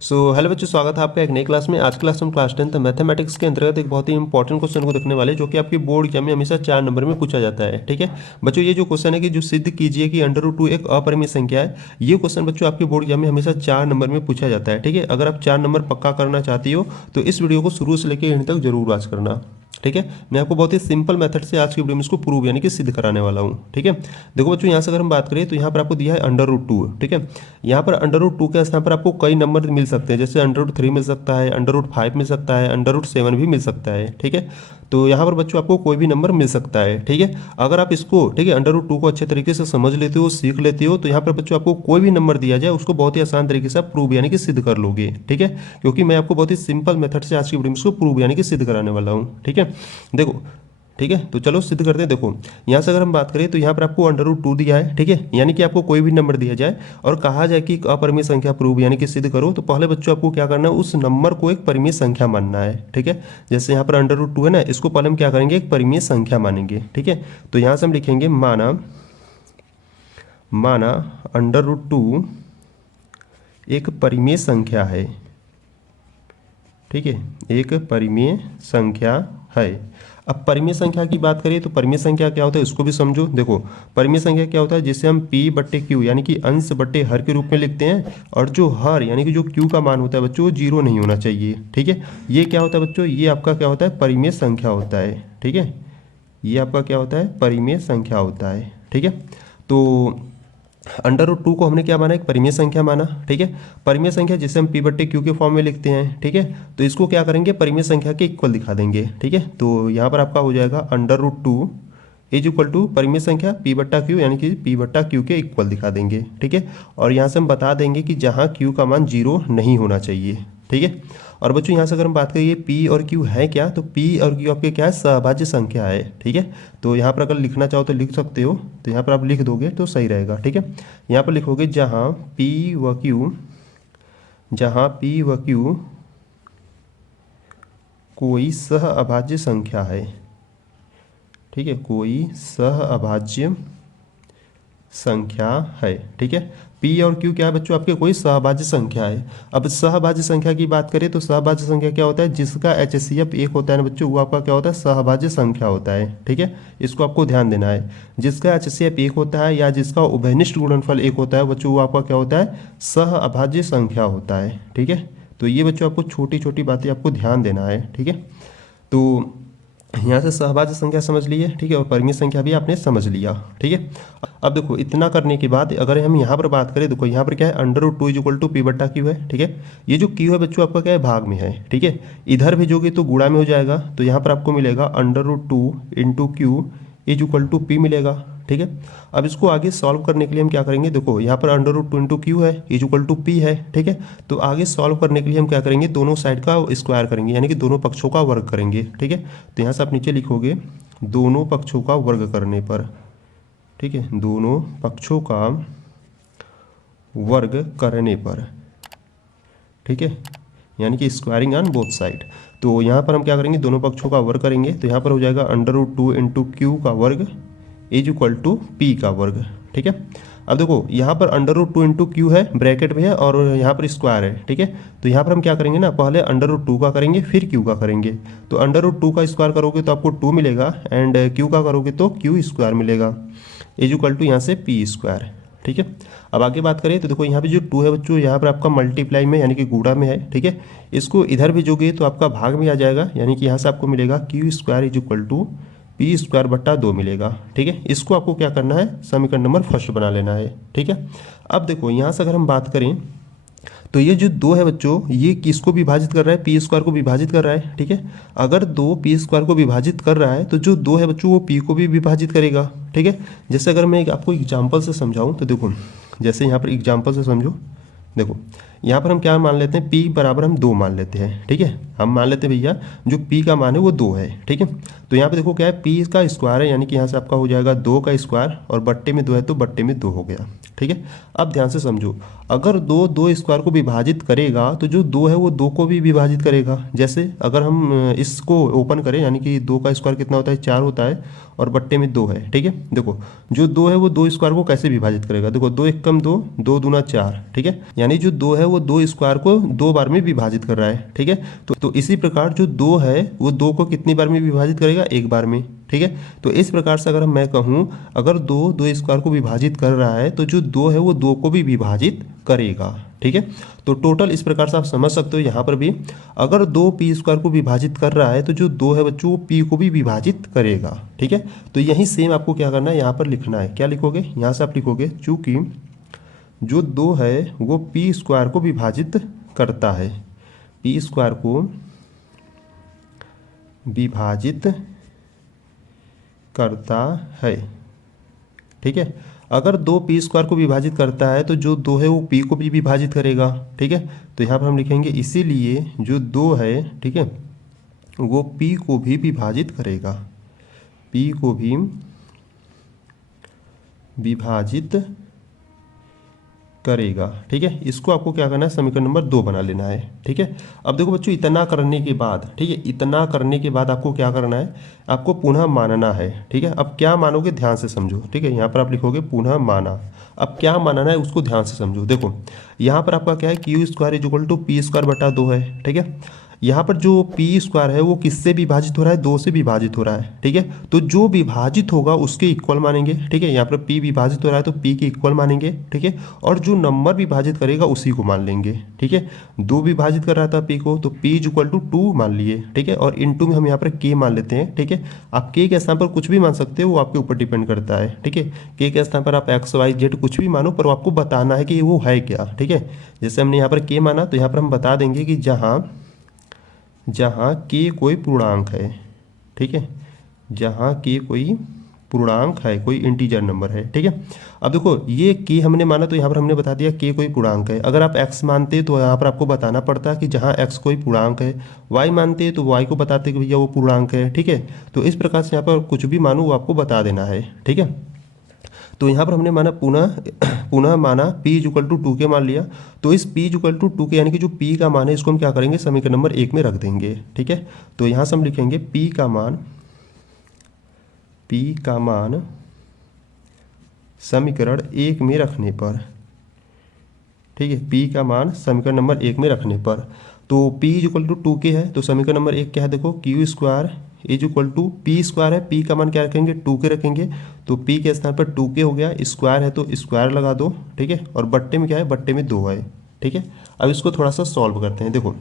Hello बच्चों, स्वागत है आपका एक नई क्लास में। आज क्लास हम क्लास 10 मैथमेटिक्स के अंतर्गत एक बहुत ही इंपॉर्टेंट क्वेश्चन को देखने वाले, जो कि आपकी बोर्ड एग्जाम में हमेशा 4 नंबर में पूछा जाता है। ठीक है बच्चों, ये जो क्वेश्चन है कि जो सिद्ध कीजिए कि √2 एक अपरिमेय संख्या है, ये क्वेश्चन बच्चों आपके बोर्ड एग्जाम में हमेशा 4 नंबर में पूछा जाता है। ठीक है, अगर आप 4 नंबर पक्का करना चाहती हो तो इस वीडियो को शुरू से लेकर एंड तक जरूर वॉच करना। ठीक है, मैं आपको बहुत ही सिंपल मेथड से आज की वीडियो में इसको प्रूव यानी कि सिद्ध कराने वाला हूँ। ठीक है, देखो बच्चों, यहाँ से अगर हम बात करें तो यहाँ पर आपको दिया है √2। ठीक है, यहाँ पर √2 के स्थान पर आपको कई नंबर मिल सकते हैं, जैसे √3 मिल सकता है, √5 मिल सकता है, √7 भी मिल सकता है। ठीक है, तो यहाँ पर बच्चों आपको कोई भी नंबर मिल सकता है। ठीक है, अगर आप इसको ठीक है √2 को अच्छे तरीके से समझ लेते हो, सीख लेते हो, तो यहाँ पर बच्चों आपको कोई भी नंबर दिया जाए उसको बहुत ही आसान तरीके से आप प्रूव यानी कि सिद्ध कर लोगे। ठीक है, क्योंकि मैं आपको बहुत ही सिंपल मेथड से आज की वीडियो में इसको प्रूव यानी कि सिद्ध कराने वाला हूँ। ठीक है, देखो, ठीक है, तो चलो सिद्ध करते हैं। देखो, यहाँ से अगर हम बात करें तो यहाँ पर आपको √2 दिया है। ठीक है, यानी कि आपको कोई भी नंबर दिया जाए और कहा जाए कि अपरिमेय संख्या प्रूव यानी कि सिद्ध करो, तो पहले बच्चों आपको क्या करना है, उस नंबर को एक परिमेय संख्या मानना है। ठीक है, जैसे यहाँ पर √2 है ना, इसको पहले हम क्या करेंगे, एक परिमेय संख्या मानेंगे। ठीक है, तो यहाँ से हम लिखेंगे माना √2 एक परिमेय संख्या है। ठीक है, एक परिमेय संख्या है। अब परिमेय संख्या की बात करें तो परिमेय संख्या क्या होता है इसको भी समझो। देखो, परिमेय संख्या क्या होता है, जिसे हम P/Q यानी कि अंश बट्टे हर के रूप में लिखते हैं, और जो हर यानी कि जो Q का मान होता है बच्चों, वो 0 नहीं होना चाहिए। ठीक है, ये क्या होता है बच्चों, ये आपका क्या होता है, परिमेय संख्या होता है। ठीक है, ये आपका क्या होता है, परिमेय संख्या होता है। ठीक है, तो √2 को हमने क्या माना, एक परिमेय संख्या माना। ठीक है, परिमेय संख्या जिसे हम P/Q के फॉर्म में लिखते हैं। ठीक है, तो इसको क्या करेंगे, परिमेय संख्या के इक्वल दिखा देंगे। ठीक है, तो यहाँ पर आपका हो जाएगा √2 इज इक्वल टू परिमेय संख्या P/Q यानी कि P/Q के इक्वल दिखा देंगे। ठीक है, और यहाँ से हम बता देंगे कि जहाँ Q का मान 0 नहीं होना चाहिए। ठीक है, और बच्चों यहाँ से अगर हम बात करिए P और Q है क्या, तो P और Q आपके क्या है, सहभाज्य संख्या है। ठीक है, तो यहाँ पर अगर लिखना चाहो तो लिख सकते हो, तो यहाँ पर आप लिख दोगे तो सही रहेगा। ठीक है, यहाँ पर लिखोगे जहाँ P व Q कोई सहअभाज्य संख्या है। ठीक है, कोई सहअभाज्य संख्या है। ठीक है, P और Q क्या है बच्चों, आपके कोई सहभाज्य संख्या है। अब सहभाज्य संख्या की बात करें तो सहभाज्य संख्या क्या होता है, जिसका HCF 1 होता है ना बच्चों, वो आपका क्या होता है, सहभाज्य संख्या होता है। ठीक है, इसको आपको ध्यान देना है। जिसका HCF 1 होता है या जिसका उभयनिष्ठ गुणनफल 1 होता है बच्चों, वो आपका क्या होता है, सहअभाज्य संख्या होता है। ठीक है, तो ये बच्चों आपको छोटी छोटी बातें आपको ध्यान देना है। ठीक है, तो यहाँ से सहभाज्य संख्या समझ लिए। ठीक है, और परिमेय संख्या भी आपने समझ लिया। ठीक है, अब देखो, इतना करने के बाद अगर हम यहाँ पर बात करें, देखो यहाँ पर क्या है, √2 इज इक्वल टू P/Q है। ठीक है, ये जो Q है बच्चों आपका क्या है, भाग में है। ठीक है, इधर भेजोगे तो गुणा में हो जाएगा, तो यहाँ पर आपको मिलेगा √2 into Q is equal to P मिलेगा। ठीक है, अब इसको आगे सॉल्व करने के लिए हम क्या करेंगे, देखो यहाँ पर √2 इंटू Q है इज इक्वल टू P है। ठीक है, तो आगे सॉल्व करने के लिए हम क्या करेंगे, दोनों साइड का स्क्वायर करेंगे यानी कि दोनों पक्षों का वर्ग करेंगे। ठीक है, तो यहाँ से आप नीचे लिखोगे दोनों पक्षों का वर्ग करने पर। ठीक है, दोनों पक्षों का वर्ग करने पर। ठीक है, यानी कि स्क्वायरिंग ऑन बोथ साइड। तो यहाँ पर हम क्या करेंगे, दोनों पक्षों का वर्ग करेंगे, तो यहाँ पर हो जाएगा √2 इंटू Q का वर्ग इज इक्वल टू P का वर्ग। ठीक है, अब देखो यहाँ पर √2 इंटू Q है, ब्रैकेट में है, और यहाँ पर स्क्वायर है। ठीक है, तो यहाँ पर हम क्या करेंगे ना, पहले √2 का करेंगे फिर Q का करेंगे। तो √2 का स्क्वायर करोगे तो आपको 2 मिलेगा, एंड Q का करोगे तो Q स्क्वायर मिलेगा इज इक्वल टू यहाँ से P स्क्वायर। ठीक है, अब आगे बात करें तो देखो यहाँ पे जो 2 है बच्चों, यहाँ पर आपका मल्टीप्लाई में यानी कि गुणा में है। ठीक है, इसको इधर भेजोगे तो आपका भाग में आ जाएगा, यानी कि यहाँ से आपको मिलेगा Q square is equal to P square बट्टा 2 मिलेगा। ठीक है, इसको आपको क्या करना है, समीकरण नंबर फर्स्ट बना लेना है। ठीक है, अब देखो यहाँ से अगर हम बात करें तो ये जो 2 है बच्चों, ये किसको विभाजित कर रहा है, P स्क्वायर को विभाजित कर रहा है। ठीक है, अगर 2 P स्क्वायर को विभाजित कर रहा है तो जो 2 है बच्चों वो P को भी विभाजित करेगा। ठीक है, जैसे अगर मैं आपको एग्जाम्पल से समझाऊं तो देखो, जैसे यहाँ पर एग्जाम्पल से समझो। देखो यहाँ पर हम क्या मान लेते हैं, P बराबर हम 2 मान लेते हैं। ठीक है, हम मान लेते हैं भैया जो P का मान है वो 2 है। ठीक है, तो यहाँ पे देखो क्या है, P का स्क्वायर है, यानी कि यहाँ से आपका हो जाएगा 2 का स्क्वायर, और बट्टे में 2 है तो बट्टे में 2 हो गया। ठीक है, अब ध्यान से समझो, अगर 2 स्क्वायर को विभाजित करेगा तो जो 2 है वो 2 को भी विभाजित करेगा। जैसे अगर हम इसको ओपन करें, यानी कि 2 का स्क्वायर कितना होता है, 4 होता है, और बट्टे में 2 है। ठीक है, देखो जो 2 है वो 2 स्क्वायर को कैसे विभाजित करेगा, देखो 2 एक कम 2, 2 दूना 4। ठीक है, यानी जो 2 है वो 2 स्क्वायर को 2 बार में विभाजित कर रहा है, ठीक है। तो इसी प्रकार जो 2 है वो 2 को कितनी बार में विभाजित करेगा, 1 बार में, ठीक है। तो इस प्रकार से अगर मैं कहूँ अगर 2 स्क्वायर को विभाजित कर रहा है तो जो 2 है वो 2 को भी विभाजित करेगा, ठीक है। तो टोटल इस प्रकार से आप समझ सकते हो यहाँ पर भी अगर 2 पी स्क्वायर को विभाजित कर रहा है तो जो 2 है बच्चों वो पी को भी विभाजित करेगा, ठीक है। तो यही सेम आपको क्या करना है, यहाँ पर लिखना है। क्या लिखोगे, यहाँ से आप लिखोगे चूँकि जो 2 है वो पी स्क्वायर को विभाजित करता है, पी स्क्वायर को विभाजित करता है, ठीक है। अगर 2 पी स्क्वायर को विभाजित करता है तो जो 2 है वो पी को भी विभाजित करेगा, ठीक है। तो यहाँ पर हम लिखेंगे इसीलिए जो 2 है, ठीक है, वो पी को भी विभाजित करेगा, पी को भी विभाजित करेगा, ठीक है। इसको आपको क्या करना है, समीकरण नंबर 2 बना लेना है, ठीक है। अब देखो बच्चों इतना करने के बाद, ठीक है, इतना करने के बाद आपको क्या करना है, आपको पुनः मानना है, ठीक है। अब क्या मानोगे ध्यान से समझो, ठीक है। यहाँ पर आप लिखोगे पुनः माना। अब क्या मानना है उसको ध्यान से समझो। देखो यहाँ पर आपका क्या है, Q square is equal to P square बटा 2 है, ठीक है। यहाँ पर जो पी स्क्वायर है वो किससे विभाजित हो रहा है, 2 से विभाजित हो रहा है, ठीक है। तो जो विभाजित होगा उसके इक्वल मानेंगे, ठीक है। यहाँ पर पी विभाजित हो रहा है तो पी के इक्वल मानेंगे, ठीक है। और जो नंबर विभाजित करेगा उसी को मान लेंगे, ठीक है। 2 विभाजित कर रहा था पी को तो पी इज इक्वल टू 2 मान लिए, ठीक है। और इनटू में हम यहाँ पर के मान लेते हैं, ठीक है। आप के स्थान पर कुछ भी मान सकते हो, वो आपके ऊपर डिपेंड करता है, ठीक है। के स्थान पर आप एक्स वाई जेड कुछ भी मानो, पर आपको बताना है कि वो है क्या, ठीक है। जैसे हमने यहाँ पर के माना तो यहाँ पर हम बता देंगे कि जहाँ के कोई पूर्णांक है, ठीक है, जहाँ के कोई पूर्णांक है, कोई इंटीजर नंबर है, ठीक है। अब देखो ये के हमने माना तो यहाँ पर हमने बता दिया के कोई पूर्णांक है। अगर आप x मानते तो यहाँ पर आपको बताना पड़ता है कि जहाँ x कोई पूर्णांक है, y मानते तो y को बताते कि भैया वो पूर्णांक है, ठीक है। तो इस प्रकार से यहाँ पर कुछ भी मानो वो आपको बता देना है, ठीक है। तो यहाँ पर हमने माना पुनः माना p इज इक्वल टू 2 के मान लिया। तो इस p इज इक्वल टू 2 के यानी कि जो p का मान है इसको हम क्या करेंगे, समीकरण नंबर 1 में रख देंगे, ठीक है। तो यहाँ से हम लिखेंगे p का मान समीकरण 1 में रखने पर, ठीक है, p का मान समीकरण नंबर 1 में रखने पर। तो p इज इक्वल टू 2 के है तो समीकरण नंबर 1 क्या है, देखो Q square is equal to P square है, p का मान क्या रखेंगे, 2 के रखेंगे। तो p के स्थान पर 2 के हो गया, स्क्वायर है तो स्क्वायर लगा दो, ठीक है। और बट्टे में क्या है, बट्टे में 2 है, ठीक है। अब इसको थोड़ा सा सॉल्व करते हैं। देखो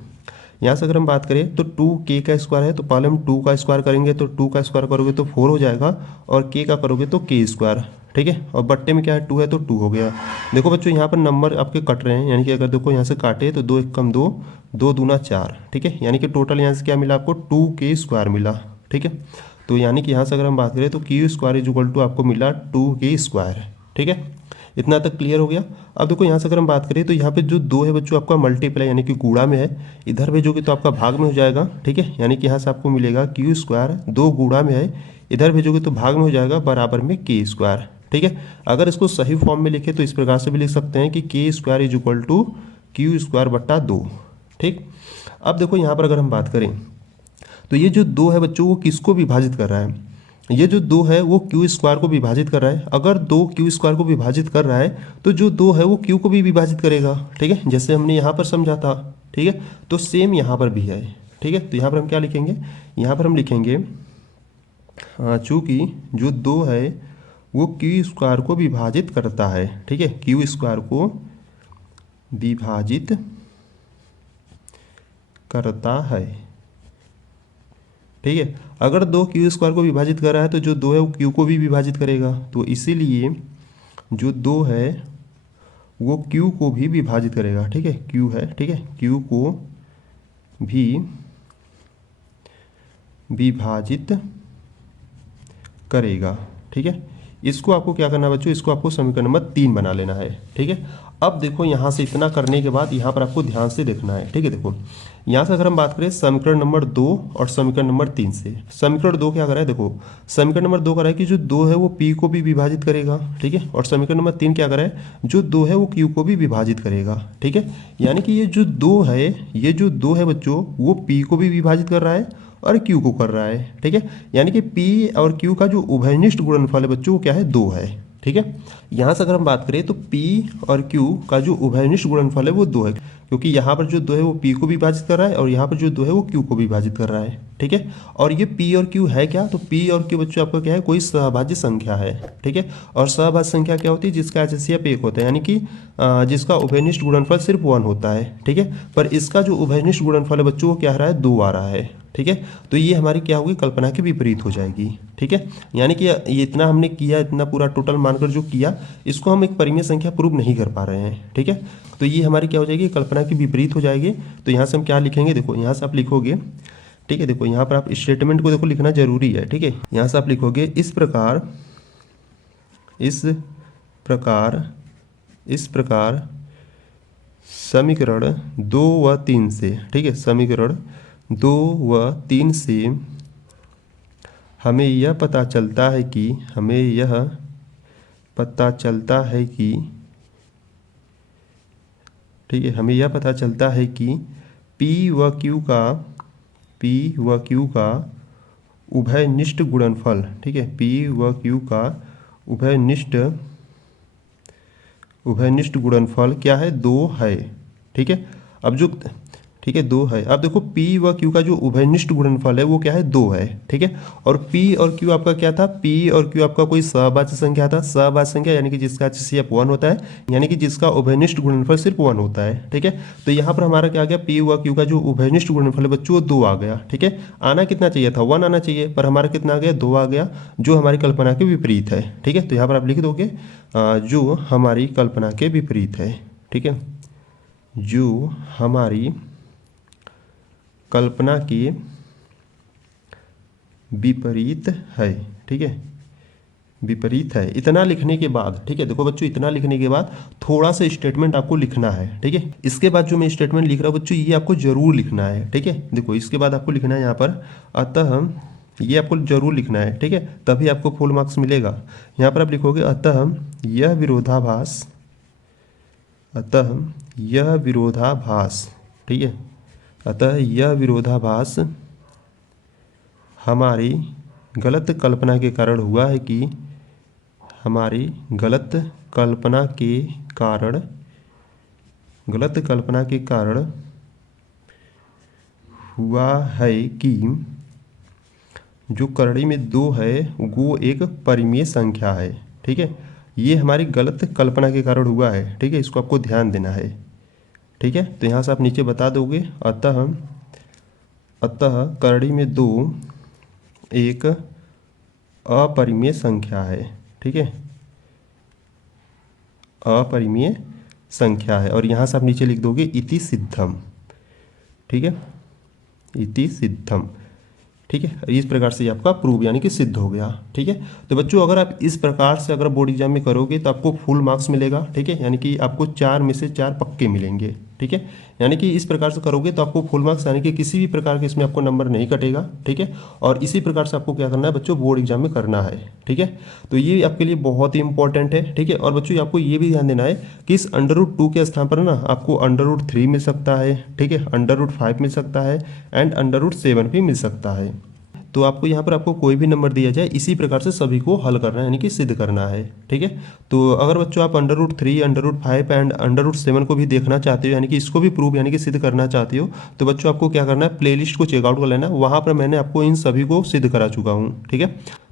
यहाँ से अगर हम बात करें तो 2k का स्क्वायर है तो पहले हम 2 का स्क्वायर करेंगे, तो 2 का स्क्वायर करोगे तो 4 हो जाएगा, और k का करोगे तो k स्क्वायर, ठीक है। और बट्टे में क्या है, 2 है तो 2 हो गया। देखो बच्चों यहाँ पर नंबर आपके कट रहे हैं, यानी कि अगर देखो यहाँ से काटे तो 2 1 कम 2, 2 दूना 4, ठीक है। यानी कि टोटल यहाँ से क्या मिला आपको, 2k स्क्वायर मिला, ठीक है। तो यानी कि यहाँ से अगर हम बात करें तो Q square is equal to आपको मिला 2k स्क्वायर, ठीक है। इतना तक क्लियर हो गया। अब देखो यहाँ से अगर हम बात करें तो यहाँ पे जो 2 है बच्चों आपका मल्टीप्लाई यानी कि गुणा में है, इधर भेजोगे तो आपका भाग में हो जाएगा, ठीक है। यानी कि यहाँ से आपको मिलेगा क्यू स्क्वायर 2 गुणा में है, इधर भेजोगे तो भाग में हो जाएगा बराबर में के स्क्वायर, ठीक है। अगर इसको सही फॉर्म में लिखे तो इस प्रकार से भी लिख सकते हैं कि K square is equal to Q square बट्टा 2, ठीक। अब देखो यहाँ पर अगर हम बात करें तो ये जो 2 है बच्चों वो किसको विभाजित कर रहा है, ये जो 2 है वो क्यू स्क्वायर को विभाजित कर रहा है। अगर 2 क्यू स्क्वायर को विभाजित कर रहा है तो जो 2 है वो क्यू को भी विभाजित करेगा, ठीक है, जैसे हमने यहाँ पर समझा था, ठीक है। तो सेम यहाँ पर भी है, ठीक है। तो यहाँ पर हम क्या लिखेंगे, यहाँ पर हम लिखेंगे चूँकि जो 2 है वो क्यू स्क्वायर को विभाजित करता है, ठीक है, क्यू स्क्वायर को विभाजित करता है, ठीक है। अगर 2 क्यू स्क्वायर को विभाजित कर रहा है तो जो 2 है वो क्यू को भी विभाजित करेगा। तो इसीलिए जो 2 है वो क्यू को भी विभाजित करेगा, ठीक है, क्यू है, ठीक है, क्यू को भी विभाजित करेगा, ठीक है। इसको आपको क्या करना है बच्चों, इसको आपको समीकरण नंबर 3 बना लेना है, ठीक है। अब देखो यहाँ से इतना करने के बाद यहाँ पर आपको ध्यान से देखना है, ठीक है। देखो यहाँ से अगर हम बात करें समीकरण नंबर 2 और समीकरण नंबर 3 से, समीकरण 2 क्या कर रहा है, देखो समीकरण नंबर 2 कर रहा है कि जो 2 है वो p को भी विभाजित करेगा, ठीक है। और समीकरण नंबर 3 क्या कर रहा है, जो 2 है वो q को भी विभाजित करेगा, ठीक है। यानी कि ये जो 2 है बच्चों वो p को भी विभाजित कर रहा है और q को कर रहा है, ठीक है। यानी कि p और q का जो उभयनिष्ठ गुणनफल है बच्चों वो क्या है, 2 है, ठीक है। यहाँ से अगर हम बात करें तो p और q का जो उभयनिष्ठ गुणनफल है वो 2 है। क्योंकि यहाँ पर जो 2 है वो p को विभाजित कर रहा है और यहाँ पर जो 2 है वो q को विभाजित कर रहा है। ठीक है, और ये p और q है क्या, तो p और q बच्चों आपका क्या है, कोई सहभाज्य संख्या है। ठीक है, और सहभाज्य संख्या क्या होती है, जिसका HCF 1 होता है, यानी कि जिसका उभयनिष्ठ गुणनफल सिर्फ 1 होता है। ठीक है, पर इसका जो उभयनिष्ठ गुणनफल है बच्चों वो क्या आ रहा है, 2 आ रहा है। ठीक है, तो ये हमारी क्या होगी, कल्पना के विपरीत हो जाएगी। ठीक है, यानी कि ये इतना हमने किया, इतना पूरा टोटल मानकर जो किया, इसको हम एक परिमेय संख्या प्रूव नहीं कर पा रहे हैं। ठीक है, तो ये हमारी क्या हो जाएगी, कल्पना की विपरीत हो जाएगी। तो यहाँ से हम क्या लिखेंगे, देखो यहाँ से आप लिखोगे, ठीक है, देखो यहाँ पर आप स्टेटमेंट को देखो लिखना जरूरी है। ठीक है, यहाँ से आप लिखोगे इस प्रकार समीकरण 2 व 3 से, ठीक है, समीकरण 2 व 3 से हमें यह पता चलता है कि ठीक है, हमें यह पता चलता है कि P व Q का उभयनिष्ठ गुणनफल, ठीक है, P व Q का उभयनिष्ठ गुणनफल क्या है, 2 है। ठीक है, अब जो, ठीक है, 2 है। अब देखो P व Q का जो उभयनिष्ठ गुणनफल है वो क्या है, 2 है। ठीक है, और P और Q आपका क्या था, P और Q आपका कोई सहभाज्य संख्या था, सहभाज्य संख्या यानी कि जिसका HCF 1 होता है, यानी कि जिसका उभयनिष्ठ गुणनफल सिर्फ 1 होता है। ठीक है, तो यहाँ पर हमारा क्या आ गया, P व Q का जो उभयनिष्ठ गुणनफल है बच्चों वो 2 आ गया। ठीक है, आना कितना चाहिए था, 1 आना चाहिए, पर हमारा कितना आ गया, 2 आ गया, जो हमारी कल्पना के विपरीत है। ठीक है, तो यहाँ पर आप लिख दोगे जो हमारी कल्पना के विपरीत है। ठीक है, जो हमारी कल्पना के विपरीत है। ठीक है, विपरीत है। इतना लिखने के बाद, ठीक है, देखो बच्चों इतना लिखने के बाद थोड़ा सा स्टेटमेंट आपको लिखना है। ठीक है, इसके बाद जो मैं स्टेटमेंट लिख रहा हूँ बच्चों ये आपको जरूर लिखना है। ठीक है, देखो इसके बाद आपको लिखना है यहाँ पर, अतः ये आपको जरूर लिखना है। ठीक है, तभी आपको फुल मार्क्स मिलेगा। यहाँ पर आप लिखोगे अतः यह विरोधाभास, ठीक है, अतः यह विरोधाभास हमारी गलत कल्पना के कारण हुआ है कि हुआ है कि जो करड़ी में 2 है वो एक परिमेय संख्या है। ठीक है, ये हमारी गलत कल्पना के कारण हुआ है। ठीक है, इसको आपको ध्यान देना है। ठीक है, तो यहाँ से आप नीचे बता दोगे अतः करड़ी में 2 एक अपरिमेय संख्या है। ठीक है, अपरिमेय संख्या है, और यहाँ से आप नीचे लिख दोगे इति सिद्धम। ठीक है, इति सिद्धम। ठीक है, इस प्रकार से आपका प्रूव यानी कि सिद्ध हो गया। ठीक है, तो बच्चों अगर आप इस प्रकार से अगर बोर्ड एग्जाम में करोगे तो आपको फुल मार्क्स मिलेगा। ठीक है, यानी कि आपको 4 में से 4 पक्के मिलेंगे। ठीक है, यानी कि इस प्रकार से करोगे तो आपको फुल मार्क्स यानी कि किसी भी प्रकार के इसमें आपको नंबर नहीं कटेगा। ठीक है, और इसी प्रकार से आपको क्या करना है बच्चों, बोर्ड एग्जाम में करना है। ठीक है, तो ये आपके लिए बहुत ही इंपॉर्टेंट है। ठीक है, और बच्चों आपको ये भी ध्यान देना है कि इस √2 के स्थान पर ना आपको √3 मिल सकता है। ठीक है, √5 मिल सकता है एंड √7 भी मिल सकता है। तो आपको यहाँ पर आपको कोई भी नंबर दिया जाए इसी प्रकार से सभी को हल करना है यानी कि सिद्ध करना है। ठीक है, तो अगर बच्चों आप √3, √5 एंड √7 को भी देखना चाहते हो यानी कि इसको भी प्रूव यानी कि सिद्ध करना चाहते हो तो बच्चों आपको क्या करना है, प्लेलिस्ट को चेकआउट कर लेना। वहाँ पर मैंने आपको इन सभी को सिद्ध करा चुका हूँ। ठीक है,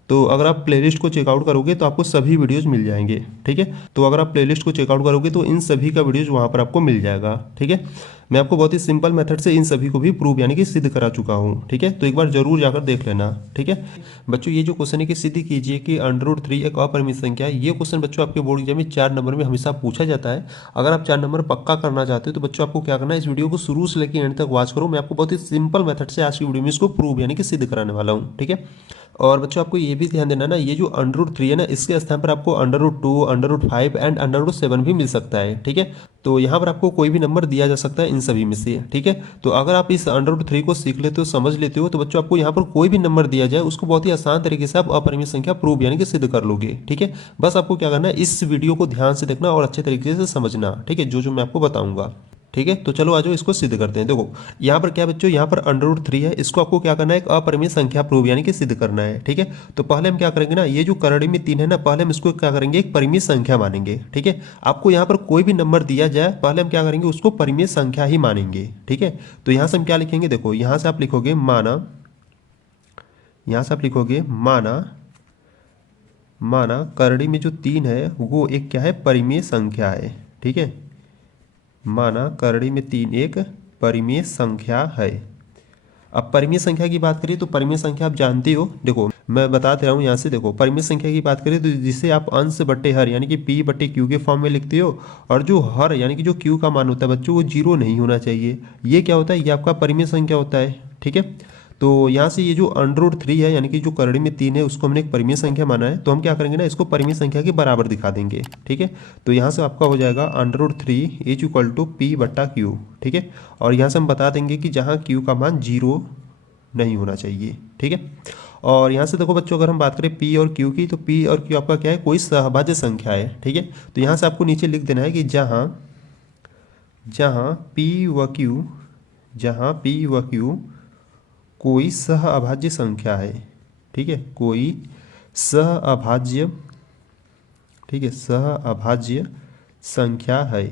तो अगर आप प्लेलिस्ट को चेकआउट करोगे तो आपको सभी वीडियोज़ मिल जाएंगे। ठीक है, तो अगर आप प्लेलिस्ट को चेकआउट करोगे तो इन सभी का वीडियोज़ वहाँ पर आपको मिल जाएगा। ठीक है, मैं आपको बहुत ही सिंपल मेथड से इन सभी को भी प्रूव यानी कि सिद्ध करा चुका हूँ। ठीक है, तो एक बार जरूर जाकर देख लेना। ठीक है बच्चों, ये जो क्वेश्चन है कि सिद्ध कीजिए कि √3 एक अपरिमित संख्या है, ये क्वेश्चन बच्चों आपके बोर्ड एग्जाम में 4 नंबर में हमेशा पूछा जाता है। अगर आप 4 नंबर पक्का करना चाहते हो तो बच्चों आपको क्या करना है, इस वीडियो को शुरू से लेकर एंड तक वॉच करो। मैं आपको बहुत ही सिंपल मेथड से आज की वीडियो में इसको प्रूव यानी कि सिद्ध कराने वाला हूँ। ठीक है, और बच्चों आपको ये भी ध्यान देना ना, ये जो √3 है ना, इसके स्थान पर आपको √2, √5 एंड √7 भी मिल सकता है। ठीक है, तो यहाँ पर आपको कोई भी नंबर दिया जा सकता है इन सभी में से। ठीक है, तो अगर आप इस √3 को सीख लेते हो, समझ लेते हो, तो बच्चों आपको यहाँ पर कोई भी नंबर दिया जाए उसको बहुत ही आसान तरीके से आप अपरिमित संख्या प्रूव यानी कि सिद्ध कर लोगे। ठीक है, बस आपको क्या करना है, इस वीडियो को ध्यान से देखना और अच्छे तरीके से समझना। ठीक है, जो मैं आपको बताऊंगा। ठीक है। तो चलो आ जाओ इसको सिद्ध करते हैं। देखो यहाँ पर क्या बच्चों, यहाँ पर √3 है, इसको आपको क्या करना है, एक अपरिमेय संख्या प्रूव यानी कि सिद्ध करना है। ठीक है। तो पहले हम क्या करेंगे ना, ये जो करड़ी में 3 है ना, पहले हम इसको क्या करेंगे, एक परिमेय संख्या मानेंगे। ठीक है। आपको यहाँ पर कोई भी नंबर दिया जाए, पहले हम क्या करेंगे, उसको परिमेय संख्या ही मानेंगे। ठीक है। तो यहाँ से हम क्या लिखेंगे, देखो यहाँ से आप लिखोगे माना, यहाँ से आप लिखोगे माना, माना करड़ी में जो 3 है वो एक क्या है, परिमेय संख्या है। ठीक है। माना करड़ी में 3 एक परिमेय संख्या है। अब परिमेय संख्या की बात करिए तो परिमेय संख्या आप जानते हो, देखो मैं बता दे रहा हूँ यहाँ से। देखो परिमेय संख्या की बात करें तो जिसे आप अंश बट्टे हर यानी कि p बट्टे q के फॉर्म में लिखते हो, और जो हर यानी कि जो q का मान होता है बच्चों वो 0 नहीं होना चाहिए। ये क्या होता है, ये आपका परिमेय संख्या होता है। ठीक है। तो यहाँ से ये जो √3 है यानी कि जो करड़ी में 3 है उसको हमने एक परिमेय संख्या माना है, तो हम क्या करेंगे ना, इसको परिमेय संख्या के बराबर दिखा देंगे। ठीक है। तो यहाँ से आपका हो जाएगा √3 = p बट्टा q। ठीक है। और यहाँ से हम बता देंगे कि जहाँ q का मान 0 नहीं होना चाहिए। ठीक है। और यहाँ से देखो बच्चों, अगर हम बात करें p और q की, तो p और q आपका क्या है, कोई सहभाज्य संख्या है। ठीक है। तो यहाँ से आपको नीचे लिख देना है कि जहाँ p व q, जहाँ p व q कोई सहअभाज्य संख्या है। ठीक है। कोई सहअभाज्य, ठीक है, सहअभाज्य संख्या है।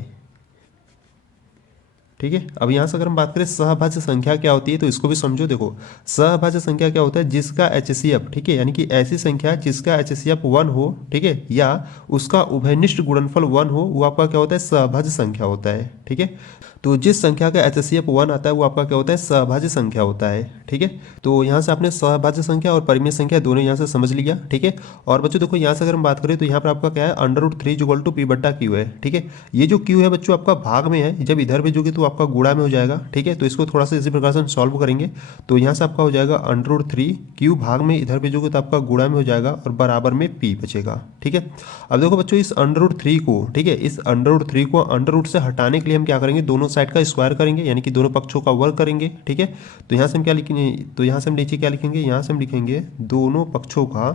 ठीक है। अब यहाँ से अगर हम बात करें सहभाज्य संख्या क्या होती है, तो इसको भी समझो। देखो सहभाज्य संख्या क्या होता है, जिसका HCF, ठीक है, यानी कि ऐसी संख्या जिसका HCF 1 हो, ठीक है, या उसका उभयनिष्ठ गुणनफल 1 हो, वो आपका क्या होता है, सहभाज्य संख्या होता है। ठीक है। तो जिस संख्या का HCF 1 आता है वो आपका क्या होता है, सहभाज्य संख्या होता है। ठीक है। तो यहाँ से आपने सहभाज्य संख्या और परिमेय संख्या दोनों यहाँ से समझ लिया। ठीक है। और बच्चों देखो यहाँ से अगर हम बात करें तो यहाँ पर आपका क्या है, √3 = p बट्टा q है। ठीक है। ये जो q है बच्चों आपका भाग में है, जब इधर भेजोगे तो आपका गुणा में हो जाएगा। ठीक है। तो इसको थोड़ा सा इसी प्रकार से हम सॉल्व करेंगे। तो यहाँ से आपका हो जाएगा √3 q भाग में इधर भेजोगे तो आपका गुणा में हो जाएगा और बराबर में p बचेगा। ठीक है। अब देखो बच्चों इस √3 को, ठीक है, इस √3 को √ से हटाने के लिए हम क्या करेंगे, दोनों साइड का स्क्वायर करेंगे यानी कि दोनों पक्षों का वर्ग करेंगे। ठीक है। तो यहाँ से हम क्या लिखेंगे, तो यहाँ से हम नीचे क्या लिखेंगे, यहाँ से हम लिखेंगे दोनों पक्षों का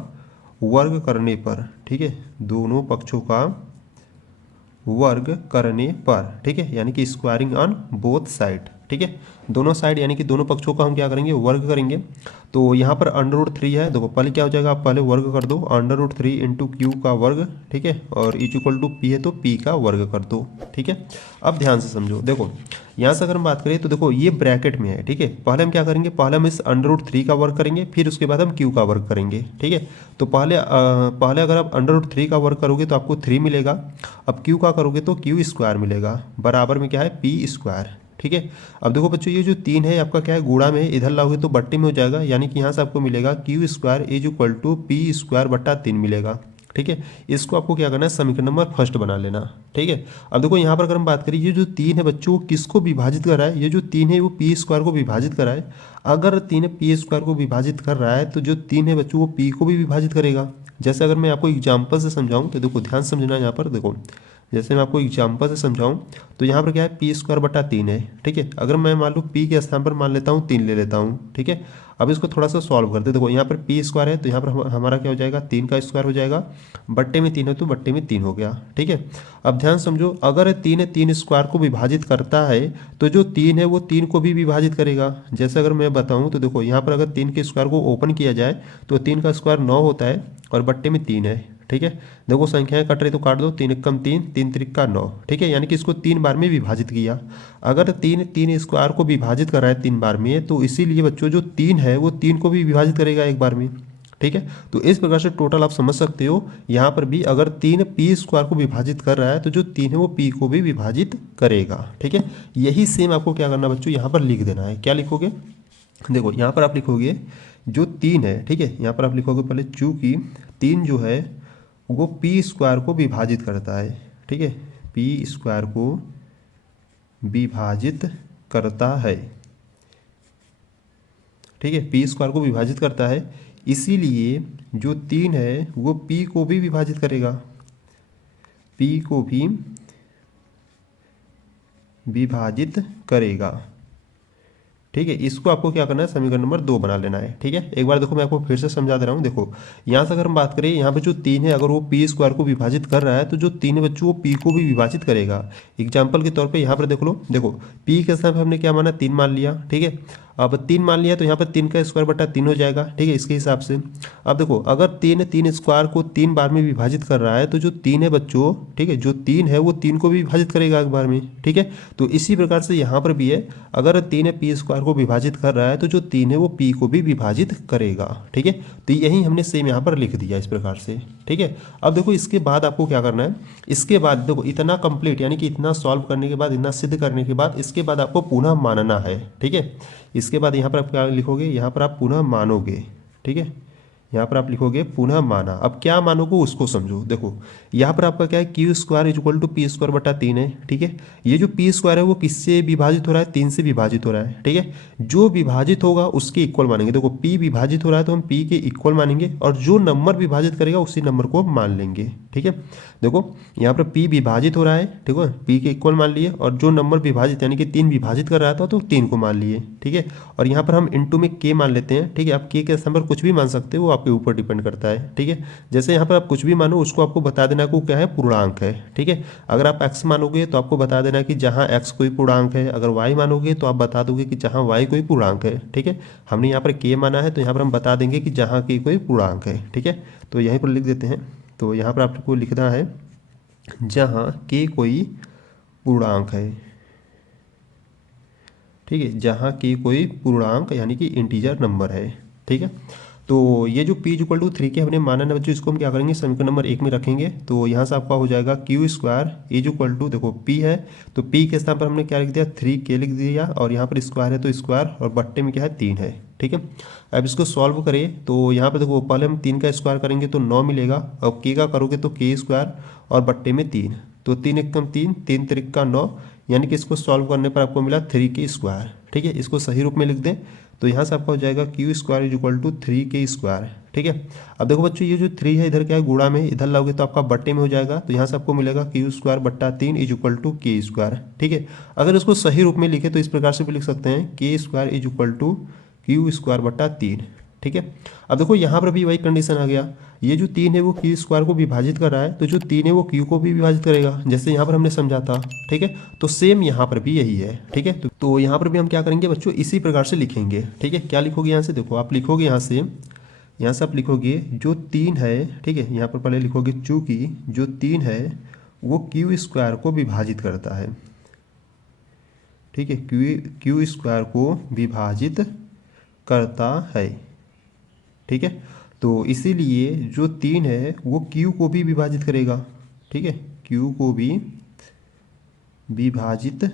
वर्ग करने पर। ठीक है। दोनों पक्षों का वर्ग करने पर। ठीक है। यानी कि स्क्वायरिंग ऑन बोथ साइड। ठीक है। दोनों साइड यानी कि दोनों पक्षों का हम क्या करेंगे, वर्ग करेंगे। तो यहाँ पर √3 है, देखो पहले क्या हो जाएगा, आप पहले वर्ग कर दो, √3 × q का वर्ग। ठीक है। और p है तो p का वर्ग कर दो। ठीक है। अब ध्यान से समझो, देखो यहाँ से अगर हम बात करें तो देखो ये ब्रैकेट में है। ठीक है। पहले हम क्या करेंगे, पहले हम इस √3 का वर्ग करेंगे, फिर उसके बाद हम q का वर्ग करेंगे। ठीक है। तो पहले अगर आप √3 का वर्ग करोगे तो आपको 3 मिलेगा। अब q का करोगे तो q² मिलेगा, बराबर में क्या है, p²। ठीक है। अब देखो बच्चों ये जो 3 है आपका क्या है, गुणा में, इधर लाओगे तो बट्टे में हो जाएगा, यानी कि यहाँ से आपको मिलेगा q² = p² बट्टा 3 मिलेगा। ठीक है। इसको आपको क्या करना है, समीकरण नंबर फर्स्ट बना लेना। ठीक है। अब देखो यहाँ पर अगर हम बात करें, ये जो 3 है बच्चों वो किसको विभाजित कर रहा है, ये जो 3 है वो p² को विभाजित कर रहा है। अगर 3 p² को विभाजित कर रहा है तो जो 3 है बच्चों वो p को भी विभाजित करेगा। जैसे अगर मैं आपको एग्जाम्पल से समझाऊँ तो देखो ध्यान समझना, यहाँ पर देखो जैसे मैं आपको एग्जाम्पल से समझाऊं तो यहाँ पर क्या है, p² बटा 3 है। ठीक है। अगर मैं मान लूँ p के स्थान पर मान लेता हूँ 3 ले लेता हूँ। ठीक है। अब इसको थोड़ा सा सॉल्व करते, देखो यहाँ पर p² है तो यहाँ पर हमारा क्या हो जाएगा, 3 का स्क्वायर हो जाएगा, बट्टे में 3 है तो बट्टे में 3 हो गया। ठीक है। अब ध्यान समझो, अगर 3 स्क्वायर को विभाजित करता है तो जो 3 है वो 3 को भी विभाजित करेगा। जैसे अगर मैं बताऊँ तो देखो यहाँ पर अगर 3 के स्क्वायर को ओपन किया जाए तो 3 का स्क्वायर 9 होता है और बट्टे में 3 है। ठीक है। देखो संख्याएं कट रही तो काट दो, 3 × 3 3 × 9। ठीक है। यानी कि इसको 3 बार में विभाजित किया। अगर 3 स्क्वायर को विभाजित कर रहा है 3 बार में, तो इसीलिए बच्चों जो 3 है वो 3 को भी विभाजित करेगा एक बार में। ठीक है। तो इस प्रकार से टोटल आप समझ सकते हो, यहाँ पर भी अगर 3 p² को विभाजित कर रहा है तो जो 3 है वो p को भी विभाजित करेगा। ठीक है। यही सेम आपको क्या करना बच्चों, यहाँ पर लिख देना है। क्या लिखोगे, देखो यहाँ पर आप लिखोगे जो 3 है, ठीक है, यहाँ पर आप लिखोगे पहले, चूँकि 3 जो है वो p² को विभाजित करता है। ठीक है। p² को विभाजित करता है। ठीक है। p² को विभाजित करता है, इसीलिए जो 3 है वो p को भी विभाजित करेगा, p को भी विभाजित करेगा। ठीक है, इसको आपको क्या करना है, समीकरण नंबर 2 बना लेना है। ठीक है, एक बार देखो मैं आपको फिर से समझा दे रहा हूँ। देखो यहाँ से अगर हम बात करें, यहाँ पे जो 3 है अगर वो पी स्क्वायर को विभाजित कर रहा है तो जो 3 है बच्चों वो पी को भी विभाजित करेगा। एग्जाम्पल के तौर पे यहाँ पर देख लो, देखो पी के स्थान पर हमने क्या माना, 3 मान लिया। ठीक है, अब 3 मान लिया तो यहाँ पर 3 का स्क्वायर बटा 3 हो जाएगा। ठीक है, इसके हिसाब से अब देखो अगर 3 स्क्वायर को 3 बार में विभाजित कर रहा है तो जो 3 है बच्चों, ठीक है, जो 3 है वो 3 को भी विभाजित करेगा एक बार में। ठीक है, तो इसी प्रकार से यहाँ पर भी है, अगर 3 है पी स्क्वायर को विभाजित कर रहा है तो जो 3 है वो पी को भी विभाजित करेगा। ठीक है, तो यही हमने सेम यहाँ पर लिख दिया इस प्रकार से। ठीक है, अब देखो इसके बाद आपको क्या करना है, इसके बाद देखो इतना कंप्लीट यानी कि इतना सॉल्व करने के बाद, इतना सिद्ध करने के बाद, इसके बाद आपको पुनः मानना है। ठीक है, इसके बाद यहाँ पर आप क्या लिखोगे, यहाँ पर आप पुनः मानोगे। ठीक है, यहाँ पर आप लिखोगे पुनः माना। अब क्या मानोगे उसको समझो। देखो यहाँ पर आपका क्या है, Q square is equal to P square बटा 3 है। ठीक है, ये जो पी स्क्वायर है वो किससे विभाजित हो रहा है, 3 से विभाजित हो रहा है। ठीक है, जो विभाजित होगा उसके इक्वल मानेंगे। देखो पी विभाजित हो रहा है तो हम पी के इक्वल मानेंगे, और जो नंबर विभाजित करेगा उसी नंबर को मान लेंगे। ठीक है, देखो यहाँ पर पी विभाजित हो रहा है, ठीक है, पी के इक्वल मान लिए, और जो नंबर विभाजित यानी कि 3 विभाजित कर रहा था तो 3 को मान लिए। ठीक है, और यहाँ पर हम इनटू में के मान लेते हैं। ठीक है, आप के स्थान पर कुछ भी मान सकते हो, वो आपके ऊपर डिपेंड करता है। ठीक है, जैसे यहाँ पर आप कुछ भी मानो उसको आपको बता देना को क्या है, पूर्णांक है। ठीक है, अगर आप एक्स मानोगे तो आपको बता देना कि जहाँ एक्स कोई पूर्णांक है, अगर वाई मानोगे तो आप बता दोगे कि जहाँ वाई कोई पूर्णांक है। ठीक है, हमने यहाँ पर के माना है तो यहाँ पर हम बता देंगे कि जहाँ के कोई पूर्णांक है। ठीक है, तो यहीं पर लिख देते हैं। तो यहाँ पर आपको लिखना है जहाँ के कोई पूर्णांक है। ठीक है, जहाँ के कोई पूर्णांक यानी कि इंटीजर नंबर है। ठीक है, तो ये जो p इक्वल टू 3 के हमने माना ना बच्चों, इसको हम क्या करेंगे, समीकरण नंबर 1 में रखेंगे। तो यहाँ से आपका हो जाएगा Q square is equal to, देखो p है तो p के स्थान पर हमने क्या लिख दिया, 3k लिख दिया, और यहाँ पर स्क्वायर है तो स्क्वायर, और बट्टे में क्या है, 3 है। ठीक है, अब इसको सॉल्व करें तो यहाँ पर देखो पहले हम 3 का स्क्वायर करेंगे तो 9 मिलेगा, और k का करोगे तो k स्क्वायर, और बट्टे में 3, तो 3 एकम 3, 3 त्रिक का 9, यानी कि इसको सॉल्व करने पर आपको मिला 3k स्क्वायर। ठीक है, इसको सही रूप में लिख दें तो यहाँ से आपका हो जाएगा Q square is equal to 3k square. ठीक है, अब देखो बच्चों ये जो 3 है इधर क्या है, गुणा में, इधर लाओगे तो आपका बट्टे में हो जाएगा, तो यहाँ से आपको मिलेगा क्यू स्क्वायर बट्टा 3 इज इक्वल टू के स्क्वायर। ठीक है, अगर इसको सही रूप में लिखे तो इस प्रकार से भी लिख सकते हैं, K square is equal to Q square बट्टा 3। ठीक है, अब देखो यहाँ पर भी वही कंडीशन आ गया, ये जो 3 है वो क्यू स्क्वायर को विभाजित कर रहा है, तो जो 3 है वो क्यू को भी विभाजित करेगा, जैसे यहाँ पर हमने समझा था। ठीक है, तो सेम यहाँ पर भी यही है। ठीक है, तो यहाँ पर भी हम क्या करेंगे बच्चों, इसी प्रकार से लिखेंगे। ठीक है, क्या लिखोगे यहाँ से, देखो आप लिखोगे यहाँ से आप लिखोगे जो 3 है, ठीक है, यहाँ पर पहले लिखोगे चूँकि जो 3 है वो क्यू स्क्वायर को विभाजित करता है। ठीक है, क्यू स्क्वायर को विभाजित करता है। ठीक है, तो इसीलिए जो 3 है वो क्यू को भी विभाजित करेगा। ठीक है, क्यू को भी विभाजित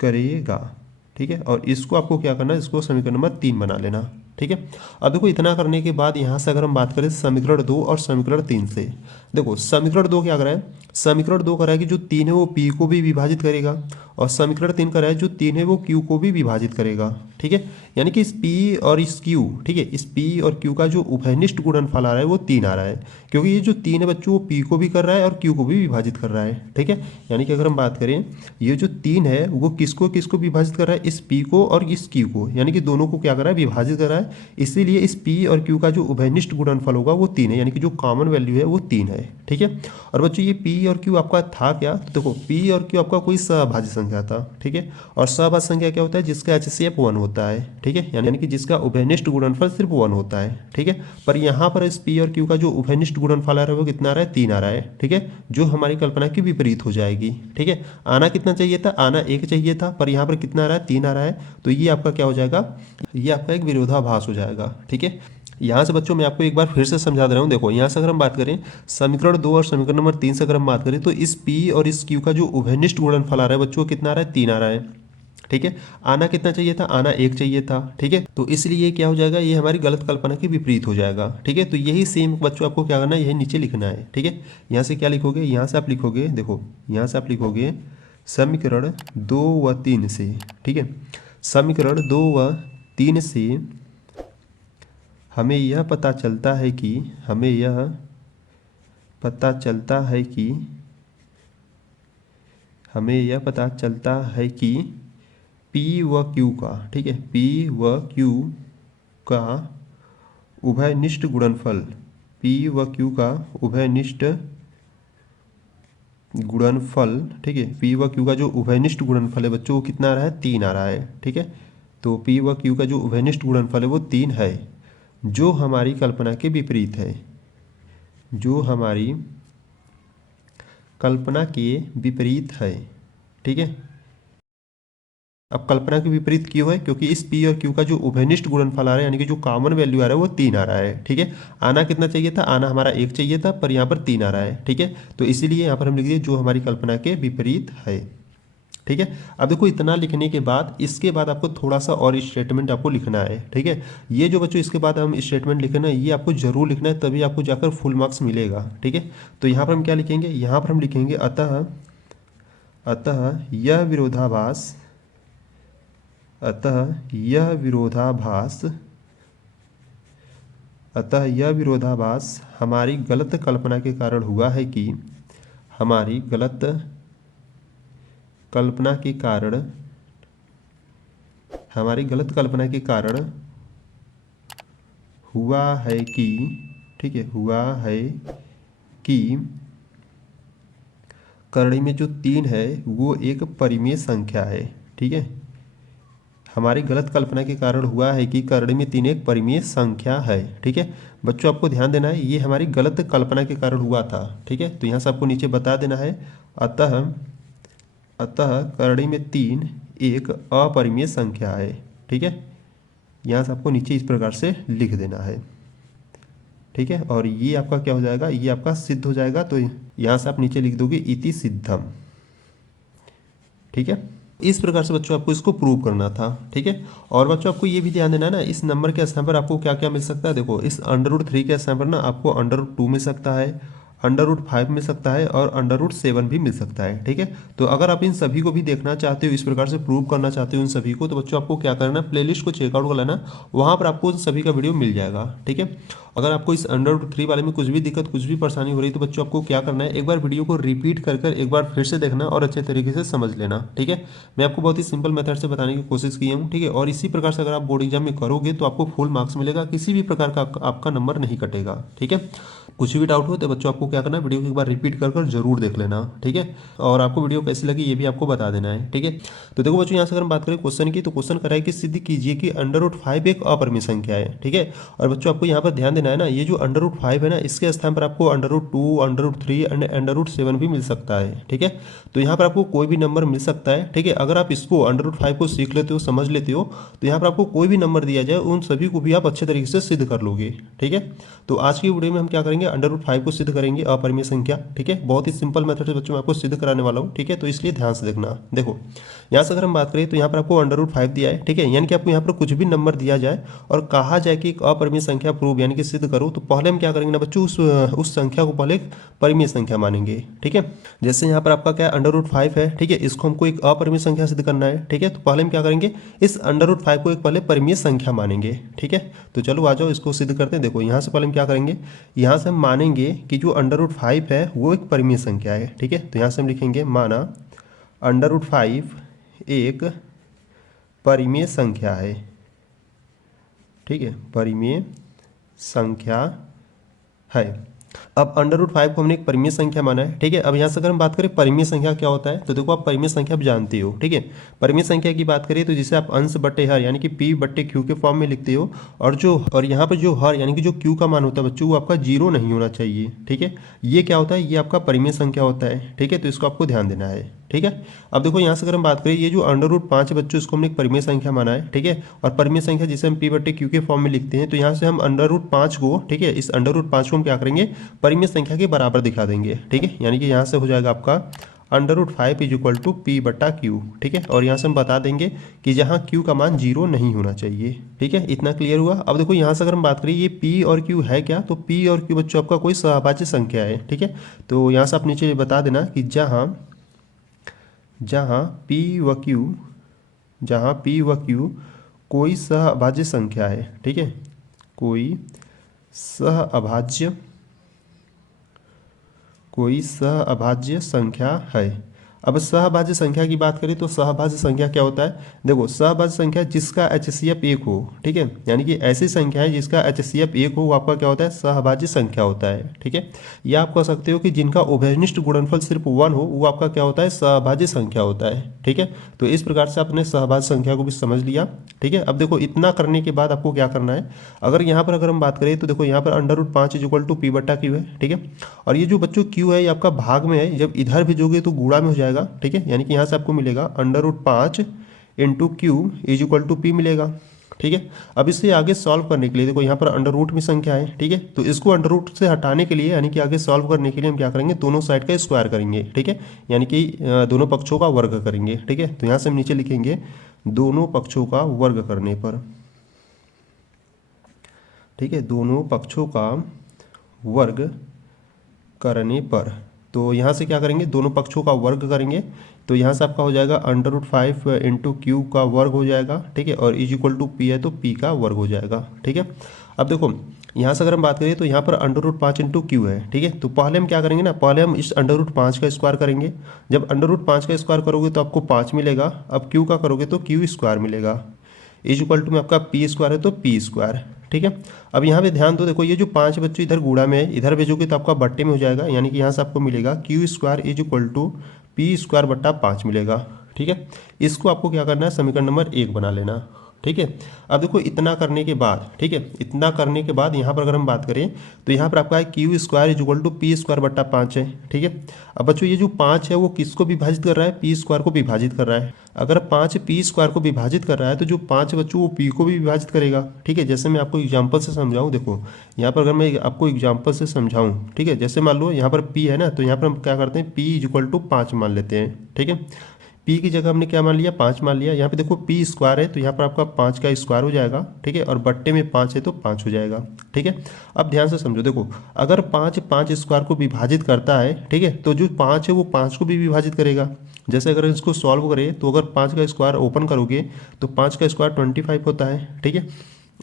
करेगा। ठीक है, और इसको आपको क्या करना है, इसको समीकरण नंबर 3 बना लेना। ठीक है, अब देखो इतना करने के बाद यहाँ से अगर हम बात करें समीकरण 2 और समीकरण 3 से, देखो समीकरण 2 क्या कर रहा है, समीकरण 2 कर रहा है कि जो 3 है वो p को भी विभाजित करेगा, और समीकरण 3 कर रहा है जो 3 है वो q को भी विभाजित करेगा। ठीक है, यानी कि इस p और इस q, ठीक है, इस p और q का जो उभयनिष्ठ गुणनफल आ रहा है वो 3 आ रहा है, क्योंकि ये जो 3 है बच्चों वो p को भी कर रहा है और q को भी विभाजित कर रहा है। ठीक है, यानी कि अगर हम बात करें ये जो 3 है वो किसको किसको विभाजित कर रहा है, इस p को और इस q को, यानी कि दोनों को क्या कर रहा है, विभाजित कर रहा है। इसीलिए इस p और q का जो उभयनिष्ठ गुणनफल होगा वो 3 है, यानी कि जो कॉमन वैल्यू है वो 3 है। ठीक है, और बच्चों ये p और q आपका था क्या, तो देखो p और q आपका कोई सहभाज्य संख्या था। ठीक है, और सहभाज्य संख्या क्या होता है, जिसका HCF 1 होता है। ठीक है, यानी कि जिसका उभयनिष्ठ गुणनफल सिर्फ 1 होता है। ठीक है, पर यहाँ पर इस p और q का जो उभयनिष्ठ गुणनफल आ रहा है वो कितना आ रहा है, 3 आ रहा है। ठीक है, जो हमारी कल्पना की विपरीत हो जाएगी। ठीक है, आना कितना चाहिए था, आना 1 चाहिए था, पर यहाँ पर कितना आ रहा है, 3 आ रहा है, तो ये आपका क्या हो जाएगा, ये आपका एक विरोधाभास हो जाएगा। ठीक है, यहाँ से बच्चों मैं आपको एक बार फिर से समझा दे रहा हूँ। देखो यहाँ से अगर हम बात करें समीकरण 2 और समीकरण नंबर 3 से अगर हम बात करें तो इस p और इस q का जो उभयनिष्ठ गुणनफल आ रहा है बच्चों कितना आ रहा है, 3 आ रहा है। ठीक है, आना कितना चाहिए था, आना 1 चाहिए था। ठीक है, तो इसलिए क्या हो जाएगा, ये हमारी गलत कल्पना के विपरीत हो जाएगा। ठीक है, तो यही सेम बच्चों आपको क्या करना है, यही नीचे लिखना है। ठीक है, यहाँ से क्या लिखोगे, यहाँ से आप लिखोगे, देखो यहाँ से आप लिखोगे समीकरण 2 व 3 से। ठीक है, समीकरण 2 व 3 से हमें यह पता चलता है कि हमें यह पता चलता है कि पी व क्यू का, ठीक है, पी व क्यू का उभयनिष्ठ गुणनफल, पी व क्यू का उभयनिष्ठ गुणनफल, ठीक है, पी व क्यू का जो उभयनिष्ठ गुणनफल है बच्चों वो कितना आ रहा है, 3 आ रहा है, ठीक है। तो पी व क्यू का जो उभयनिष्ठ गुणनफल है वो 3 है, जो हमारी कल्पना के विपरीत है, जो हमारी कल्पना के विपरीत है, ठीक है। अब कल्पना के विपरीत क्यों है, क्योंकि इस पी और क्यू का जो उभयनिष्ठ गुणनफल आ रहा है यानी कि जो कॉमन वैल्यू आ रहा है वो 3 आ रहा है, ठीक है। आना कितना चाहिए था, आना हमारा 1 चाहिए था, पर यहाँ पर 3 आ रहा है, ठीक है। तो इसीलिए यहाँ पर हम लिख दिए जो हमारी कल्पना के विपरीत है, ठीक है। अब देखो इतना लिखने के बाद इसके बाद आपको थोड़ा सा और स्टेटमेंट आपको लिखना है, ठीक है। ये जो बच्चों इसके बाद हम स्टेटमेंट लिखना है ये आपको जरूर लिखना है, तभी आपको जाकर फुल मार्क्स मिलेगा, ठीक है। तो यहाँ पर हम क्या लिखेंगे, यहाँ पर हम लिखेंगे अतः अतः यह विरोधाभास, अतः यह विरोधाभास, अतः यह विरोधाभास हमारी गलत कल्पना के कारण हुआ है कि, हमारी गलत कल्पना के कारण, हमारी गलत कल्पना के कारण हुआ है कि, ठीक है, हुआ है कि करड़ी में जो 3 है वो एक परिमेय संख्या है, ठीक है। हमारी गलत कल्पना के कारण हुआ है कि करड़ी में 3 एक परिमेय संख्या है, ठीक है। बच्चों आपको ध्यान देना है ये हमारी गलत कल्पना के कारण हुआ था, ठीक है। तो यहाँ से आपको नीचे बता देना है अतः अतः करड़ी में 3 एक अपरिमेय संख्या है, ठीक है। यहाँ से आपको नीचे इस प्रकार से लिख देना है, ठीक है। और ये आपका क्या हो जाएगा, ये आपका सिद्ध हो जाएगा। तो यहाँ से आप नीचे लिख दोगे इति सिद्धम, ठीक है। इस प्रकार से बच्चों आपको इसको प्रूव करना था, ठीक है। और बच्चों आपको ये भी ध्यान देना है ना, इस नंबर के स्थान पर आपको क्या क्या मिल सकता है। देखो इस √3 के स्थान पर ना आपको √2 मिल सकता है, √5 मिल सकता है और √7 भी मिल सकता है, ठीक है। तो अगर आप इन सभी को भी देखना चाहते हो, इस प्रकार से प्रूव करना चाहते हो इन सभी को, तो बच्चों आपको क्या करना है, प्लेलिस्ट को चेकआउट कर लेना, वहाँ पर आपको उन सभी का वीडियो मिल जाएगा, ठीक है। अगर आपको इस √3 वाले में कुछ भी दिक्कत, कुछ भी परेशानी हो रही है तो बच्चों आपको क्या करना है, एक बार वीडियो को रिपीट कर कर एक बार फिर से देखना और अच्छे तरीके से समझ लेना, ठीक है। मैं आपको बहुत ही सिंपल मेथड से बताने की कोशिश की हूँ, ठीक है। और इसी प्रकार से अगर आप बोर्ड एग्जाम में करोगे तो आपको फुल मार्क्स मिलेगा, किसी भी प्रकार का आपका नंबर नहीं कटेगा, ठीक है। कुछ भी डाउट हो तो बच्चों आपको क्या करना है, वीडियो को एक बार रिपीट कर कर जरूर देख लेना, ठीक है। और आपको वीडियो कैसी लगी ये भी आपको बता देना है, ठीक है। तो देखो बच्चों यहाँ से अगर हम बात करें क्वेश्चन की, तो क्वेश्चन कराए कि सिद्ध कीजिए कि √5 एक अपरिमेय संख्या है, ठीक है। और बच्चों आपको यहाँ पर ध्यान देना है ना, ये जो √5 है ना इसके स्थान पर आपको √2, √3 एंड √7 भी मिल सकता है, ठीक है। तो यहाँ पर आपको कोई भी नंबर मिल सकता है, ठीक है। अगर आप इसको √5 को सीख लेते हो, समझ लेते हो, तो यहाँ पर आपको कोई भी नंबर दिया जाए उन सभी को भी आप अच्छे तरीके से सिद्ध कर लोगे, ठीक है। तो आज की वीडियो में हम क्या करेंगे, √5 को सिद्ध करेंगे अपरिमेय संख्या, ठीक है। बहुत ही सिंपल मेथड से बच्चों मैं आपको सिद्ध कराने वाला हूँ, ठीक है। तो इसलिए ध्यान से देखना। देखो यहाँ से अगर हम बात करें तो यहाँ पर आपको √5 दिया है, ठीक है। यानी कि आपको यहाँ पर कुछ भी नंबर दिया जाए और कहा जाए कि एक अपरिमेय संख्या प्रूव यानी कि सिद्ध करो, तो पहले हम क्या करेंगे ना बच्चों, उस संख्या को पहले एक परिमेय संख्या मानेंगे, ठीक है। जैसे यहाँ पर आपका क्या √5 है, ठीक है, इसको हमको एक अपरिमेय संख्या सिद्ध करना है, ठीक है। तो पहले हम क्या करेंगे, इस √5 को एक पहले परिमेय संख्या मानेंगे, ठीक है। तो चलो आ जाओ इसको सिद्ध करते हैं। देखो यहाँ से पहले हम क्या करेंगे, यहाँ से हम मानेंगे कि जो √5 है वो एक परिमेय संख्या है, ठीक है। तो यहाँ से हम लिखेंगे माना √5 एक परिमेय संख्या है, ठीक है, परिमेय संख्या है। अब √5 को हमने एक परिमेय संख्या माना है, ठीक है। अब यहाँ से अगर हम बात करें परिमेय संख्या क्या होता है, तो देखो आप परिमेय संख्या आप जानते हो, ठीक है। परिमेय संख्या की बात करें तो जिसे आप अंश बट्टे हर यानी कि p/q के फॉर्म में लिखते हो, और यहाँ पर जो हर यानी कि जो q का मान होता है बच्चों वो आपका 0 नहीं होना चाहिए, ठीक है। ये क्या होता है, ये आपका परिमेय संख्या होता है, ठीक है। तो इसको आपको ध्यान देना है, ठीक है। अब देखो यहाँ से अगर हम बात करें ये जो √5 बच्चों इसको हमने एक परिमेय संख्या माना है, ठीक है। और परिमेय संख्या जिसे हम p/q के फॉर्म में लिखते हैं, तो यहाँ से हम √5 को, ठीक है, इस √5 को हम क्या करेंगे, परिमेय संख्या के बराबर दिखा देंगे, ठीक है। यानी कि यहाँ से हो जाएगा आपका √5 = p/q, ठीक है। और यहाँ से हम बता देंगे कि जहाँ q का मान 0 नहीं होना चाहिए, ठीक है। इतना क्लियर हुआ। अब देखो यहाँ से अगर हम बात करें ये p और q है क्या, तो p और q बच्चों आपका कोई सहभाज्य संख्या है, ठीक है। तो यहाँ से आप नीचे बता देना कि जहाँ p व q कोई सहअभाज्य संख्या है, ठीक है, कोई सहअभाज्य संख्या है, अब सहभाज्य संख्या की बात करें तो सहभाज्य संख्या क्या होता है, देखो सहभाज्य संख्या जिसका HCF 1 हो, ठीक है, यानी कि ऐसी संख्या है जिसका HCF 1 हो वो आपका क्या होता है, सहभाज्य संख्या होता है, ठीक है। या आप कह सकते हो कि जिनका उभयनिष्ठ गुणनफल सिर्फ 1 हो वो आपका क्या होता है, सहभाज्य संख्या होता है, ठीक है। तो इस प्रकार से आपने सहभाज्य संख्या को भी समझ लिया, ठीक है। अब देखो इतना करने के बाद आपको क्या करना है, अगर हम बात करें तो देखो यहाँ पर √5 = P/Q है, ठीक है। और ये जो बच्चों Q है ये आपका भाग में है, जब इधर भेजोगे तो गुणा में हो जाएगा, ठीक है। यानी कि यहाँ से आपको मिलेगा √5 × Q = P मिलेगा, ठीक है। अब इससे आगे सॉल्व करने के लिए देखो यहाँ पर अंडर रूट में संख्या है, ठीक है। तो इसको अंडर रूट से हटाने के लिए यानी कि आगे सॉल्व करने के लिए हम क्या करेंगे, दोनों साइड का स्क्वायर करेंगे, ठीक है। यानी कि दोनों पक्षों का वर्ग करेंगे, ठीक है। तो यहाँ से हम नीचे लिखेंगे दोनों पक्षों का वर्ग करने पर, ठीक है, दोनों पक्षों का वर्ग करने पर। तो यहाँ से क्या करेंगे, दोनों पक्षों का वर्ग करेंगे, तो यहाँ से आपका हो जाएगा √5 × Q का वर्ग हो जाएगा, ठीक है। और = P है तो P का वर्ग हो जाएगा, ठीक है। अब देखो यहाँ से अगर हम बात करें तो यहाँ पर √5 × Q है, ठीक है। तो पहले हम क्या करेंगे ना, पहले हम इस √5 का स्क्वायर करेंगे। जब √5 का स्क्वायर करोगे तो आपको 5 मिलेगा। अब Q का करोगे तो Q² मिलेगा, = में आपका P² है तो P², ठीक है। अब यहाँ पे ध्यान दो, देखो ये जो 5 बच्चों इधर गुणा में है, इधर भेजोगे तो आपका बट्टे में हो जाएगा, यानी कि यहाँ से आपको मिलेगा Q² = P²/5 मिलेगा, ठीक है। इसको आपको क्या करना है, समीकरण नंबर 1 बना लेना, ठीक है। अब देखो इतना करने के बाद, ठीक है, इतना करने के बाद यहाँ पर अगर हम बात करें तो यहाँ पर आपका है Q² = P²/5 है, ठीक है। अब बच्चों ये जो 5 है वो किसको विभाजित कर रहा है, P² को विभाजित कर रहा है। अगर 5 P² को विभाजित कर रहा है तो जो 5 बच्चों वो P को भी विभाजित करेगा, ठीक है। जैसे मैं आपको एग्जाम्पल से समझाऊँ, देखो यहाँ पर अगर मैं आपको एग्जाम्पल से समझाऊँ, ठीक है, जैसे मान लो यहाँ पर P है ना, तो यहाँ पर हम क्या करते हैं, P = 5 मान लेते हैं, ठीक है। P की जगह हमने क्या मान लिया, 5 मान लिया। यहाँ पे देखो P² है तो यहाँ पर आपका 5 का स्क्वायर हो जाएगा, ठीक है। और बट्टे में 5 है तो 5 हो जाएगा, ठीक है। अब ध्यान से समझो, देखो अगर 5 स्क्वायर को विभाजित करता है, ठीक है, तो जो 5 है वो 5 को भी विभाजित करेगा। जैसे अगर इसको सॉल्व करें तो अगर 5 का स्क्वायर ओपन करोगे तो 5 का स्क्वायर 25 होता है, ठीक है।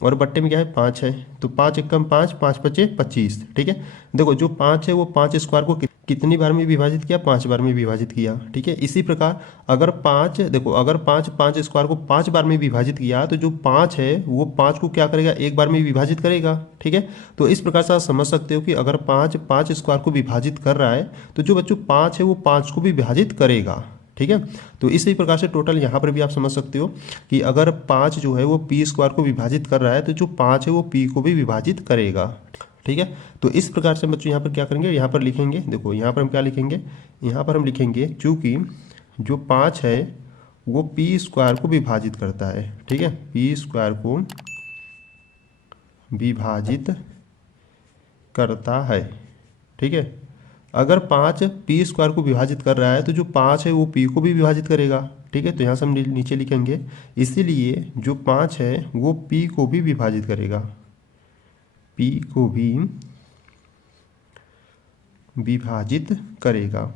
और बट्टे में क्या है, 5 है, तो 5 × 5 5 × 5 = 25, ठीक है। देखो जो 5 है वो 5 स्क्वायर को कितनी बार में विभाजित किया, 5 बार में विभाजित किया, ठीक है। इसी प्रकार अगर 5 देखो अगर 5 स्क्वायर को 5 बार में विभाजित किया तो जो 5 है वो 5 को क्या करेगा, एक बार में विभाजित करेगा, ठीक है। तो इस प्रकार से आप समझ सकते हो कि अगर 5 स्क्वायर को विभाजित कर रहा है तो जो बच्चों 5 है वो 5 को भी विभाजित करेगा, ठीक है। तो इसी प्रकार से टोटल यहाँ पर भी आप समझ सकते हो कि अगर 5 जो है वो P² को विभाजित कर रहा है तो जो 5 है वो P को भी विभाजित करेगा, ठीक है। तो इस प्रकार से बच्चों यहाँ पर क्या करेंगे, यहाँ पर लिखेंगे, देखो यहाँ पर हम क्या लिखेंगे, यहाँ पर हम लिखेंगे चूँकि जो 5 है वो P² को विभाजित करता है, ठीक है, P² को विभाजित करता है, ठीक है। अगर 5 P² को विभाजित कर रहा है तो जो 5 है वो P को भी विभाजित करेगा, ठीक है। तो यहाँ से हम नीचे लिखेंगे, इसीलिए जो 5 है वो P को भी विभाजित करेगा, P को भी विभाजित करेगा,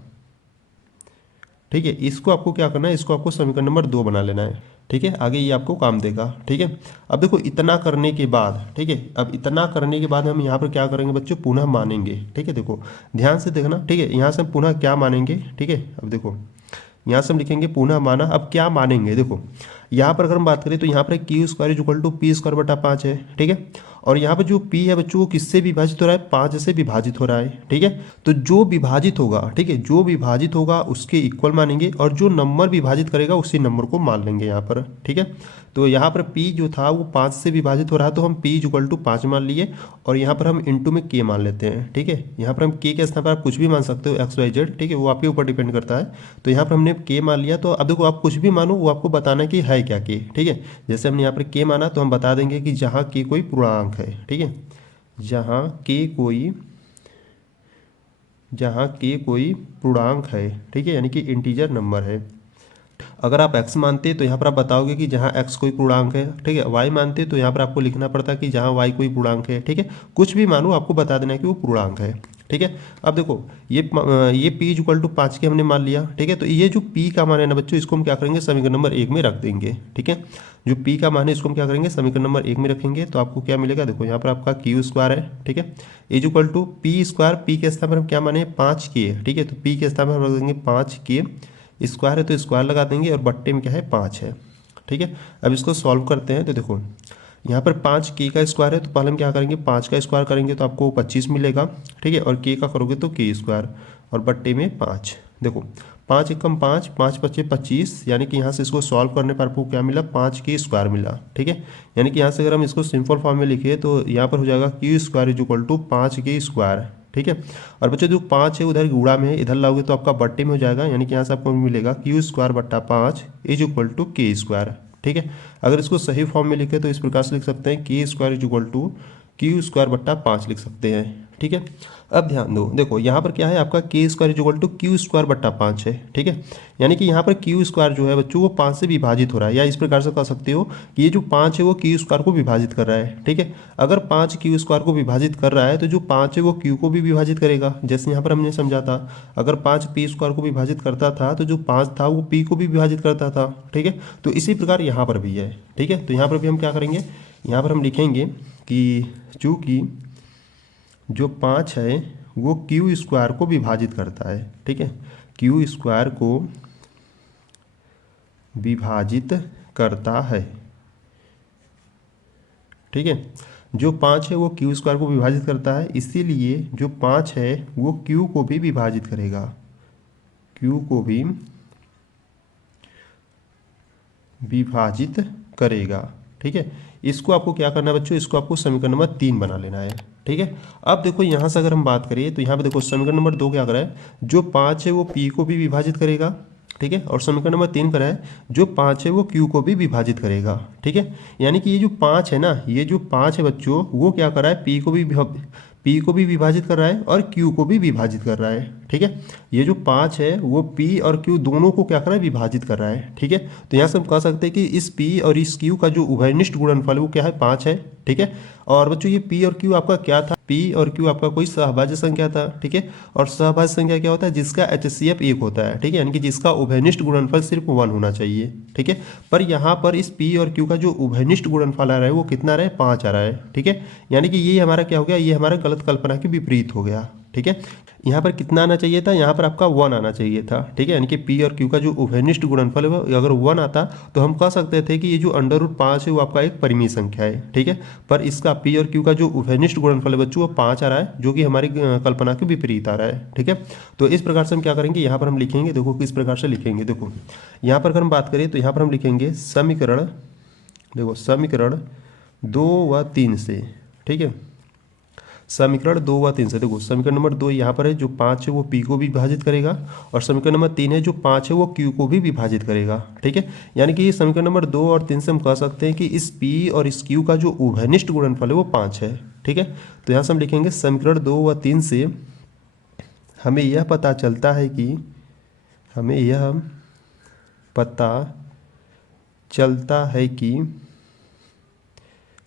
ठीक है। इसको आपको क्या करना है, इसको आपको समीकरण नंबर 2 बना लेना है, ठीक है। आगे ये आपको काम देगा, ठीक है। अब देखो इतना करने के बाद, ठीक है, अब इतना करने के बाद हम यहाँ पर क्या करेंगे बच्चों, पुनः मानेंगे, ठीक है। देखो ध्यान से देखना, ठीक है, यहाँ से हम पुनः क्या मानेंगे, ठीक है। अब देखो यहाँ से हम लिखेंगे पुनः माना। अब क्या मानेंगे, देखो यहाँ पर अगर हम बात करें तो यहाँ पर Q² = P²/5 है, ठीक है। और यहाँ पर जो P है बच्चों वो किससे विभाजित हो रहा है, 5 से विभाजित हो रहा है, ठीक है। तो जो विभाजित होगा, ठीक है, जो विभाजित होगा उसके इक्वल मानेंगे और जो नंबर विभाजित करेगा उसी नंबर को मान लेंगे यहाँ पर, ठीक है। तो यहाँ पर P जो था वो 5 से विभाजित हो रहा है तो हम P = 5 मान लिए और यहाँ पर हम इंटू में K मान लेते हैं, ठीक है। यहाँ पर हम K के स्थान पर आप कुछ भी मान सकते हो, XYZ, ठीक है, वो आपके ऊपर डिपेंड करता है। तो यहाँ पर हमने K मान लिया, तो अब देखो आप कुछ भी मानो वो आपको बताना कि है क्या K, ठीक है। जैसे हमने यहाँ पर K माना तो हम बता देंगे कि जहाँ K कोई पूर्णांक है, ठीक है, जहाँ K कोई पूर्णांक है, ठीक है, यानी कि इंटीजर नंबर है। अगर आप x मानते तो यहाँ पर आप बताओगे कि जहाँ x कोई पूर्णांक है, ठीक है। y मानते तो यहाँ पर आपको लिखना पड़ता है कि जहाँ y कोई पूर्णांक है, ठीक है। कुछ भी मानो आपको बता देना है कि वो पूर्णांक है, ठीक है। अब देखो ये P = 5 के हमने मान लिया, ठीक है। तो ये जो P का मान है ना बच्चों, इसको हम क्या करेंगे, समीकरण नंबर 1 में रख देंगे, ठीक है। जो P का मान है इसको हम क्या करेंगे, समीकरण नंबर 1 में रखेंगे। तो आपको क्या मिलेगा, देखो यहाँ पर आपका Q² है, ठीक है, = P², P के स्थान पर हम क्या माने 5K, ठीक है। तो P के स्थान पर हम रख देंगे 5K स्क्वायर है तो स्क्वायर लगा देंगे और बट्टे में क्या है 5 है। ठीक है, अब इसको सॉल्व करते हैं। तो देखो यहाँ पर 5 के का स्क्वायर है तो पहले हम क्या करेंगे 5 का स्क्वायर करेंगे तो आपको 25 मिलेगा। ठीक है, और के का करोगे तो के स्क्वायर और बट्टे में 5। देखो 5 एकम 5, 5 पच्चे 25, यानी कि यहाँ से इसको सॉल्व करने पर आपको क्या मिला 5 के स्क्वायर मिला। ठीक है, यानी कि यहाँ से अगर हम इसको सिंपल फॉर्म में लिखे तो यहाँ पर हो जाएगा Q square is equal to 5 K square. ठीक है, और बच्चों जो 5 है उधर गुणा में है, इधर लाओगे तो आपका बट्टे में हो जाएगा, यानी कि यहाँ से आपको मिलेगा क्यू स्क्वायर बट्टा 5 इज इक्वल टू के स्क्वायर। ठीक है, अगर इसको सही फॉर्म में लिखे तो इस प्रकार से लिख सकते हैं K square is equal to Q square बट्टा 5 लिख सकते हैं। ठीक है, अब ध्यान दो, देखो यहाँ पर क्या है आपका K square is equal to Q square बट्टा 5 है। ठीक है, यानी कि यहाँ पर क्यू स्क्वायर जो है बच्चों वो 5 से विभाजित हो रहा है, या इस प्रकार से कह सकते हो कि ये जो 5 है वो क्यू स्क्वायर को विभाजित कर रहा है। ठीक है, अगर 5 क्यू स्क्वायर को विभाजित कर रहा है तो जो 5 है वो क्यू को भी विभाजित करेगा, जैसे यहाँ पर हमने समझा था अगर 5 पी स्क्वायर को विभाजित करता था तो जो 5 था वो पी को भी विभाजित करता था। ठीक है, तो इसी प्रकार यहाँ पर भी है। ठीक है, तो यहाँ पर भी हम क्या करेंगे, यहाँ पर हम लिखेंगे कि चूँकि जो 5 है वो क्यू स्क्वायर को विभाजित करता है। ठीक है, क्यू स्क्वायर को विभाजित करता है। ठीक है, जो 5 है वो क्यू स्क्वायर को विभाजित करता है, इसीलिए जो 5 है वो क्यू को भी विभाजित करेगा, क्यू को भी विभाजित करेगा। ठीक है, इसको आपको क्या करना है बच्चों, इसको आपको समीकरण नंबर 3 बना लेना है। ठीक है, अब देखो यहाँ से अगर हम बात करें तो यहाँ पे देखो समीकरण नंबर 2 क्या कर रहा है, जो 5 है वो पी को भी विभाजित करेगा। ठीक है, और समीकरण नंबर 3 कर रहा है जो 5 है वो क्यू को भी विभाजित करेगा। ठीक है, यानी कि ये जो 5 है ना, ये जो 5 है बच्चों वो क्या कर रहा है पी को भी विभाजित कर रहा है और क्यू को भी विभाजित कर रहा है। ठीक है, ये जो 5 है वो पी और क्यू दोनों को क्या कर रहा है विभाजित कर रहा है। ठीक है, तो यहाँ से हम कह सकते हैं कि इस पी और इस क्यू का जो उभयनिष्ठ गुणनफल है वो क्या है 5 है। ठीक है, और बच्चों ये पी और क्यू आपका क्या था, पी और क्यू आपका कोई सहभाज्य संख्या था। ठीक है, और सहभाज्य संख्या क्या होता है, जिसका HCF 1 होता है। ठीक है, यानी कि जिसका उभयनिष्ठ गुणनफल सिर्फ 1 होना चाहिए। ठीक है, पर यहाँ पर इस पी और क्यू का जो उभयनिष्ठ गुणनफल आ रहा है वो कितना आ रहा है 5 आ रहा है। ठीक है, यानी कि ये हमारा क्या हो गया, ये हमारा गलत कल्पना के विपरीत हो गया। ठीक है, यहाँ पर कितना आना चाहिए था, यहाँ पर आपका 1 आना चाहिए था। ठीक है, यानी कि पी और क्यू का जो उभयनिष्ठ गुणनफल है वो अगर 1 आता तो हम कह सकते थे कि ये जो √5 है वो आपका एक परिमेय संख्या है। ठीक है, पर इसका पी और क्यू का जो उभयनिष्ठ गुणनफल है बच्चों वो 5 आ रहा है, जो कि हमारी कल्पना के विपरीत आ रहा है। ठीक है, तो इस प्रकार से हम क्या करेंगे, यहाँ पर हम लिखेंगे, देखो किस प्रकार से लिखेंगे। देखो यहाँ पर अगर हम बात करें तो यहाँ पर हम लिखेंगे समीकरण, देखो समीकरण 2 व 3 से। ठीक है, समीकरण 2 व 3 से, देखो समीकरण नंबर 2 यहाँ पर है जो 5 है वो पी को भी विभाजित करेगा, और समीकरण नंबर 3 है जो 5 है वो क्यू को भी विभाजित करेगा। ठीक है, यानी कि समीकरण नंबर 2 और 3 से हम कह सकते हैं कि इस पी और इस क्यू का जो उभयनिष्ठ गुणनफल है वो 5 है। ठीक है, तो यहाँ से हम लिखेंगे समीकरण 2 व 3 से हमें यह पता चलता है कि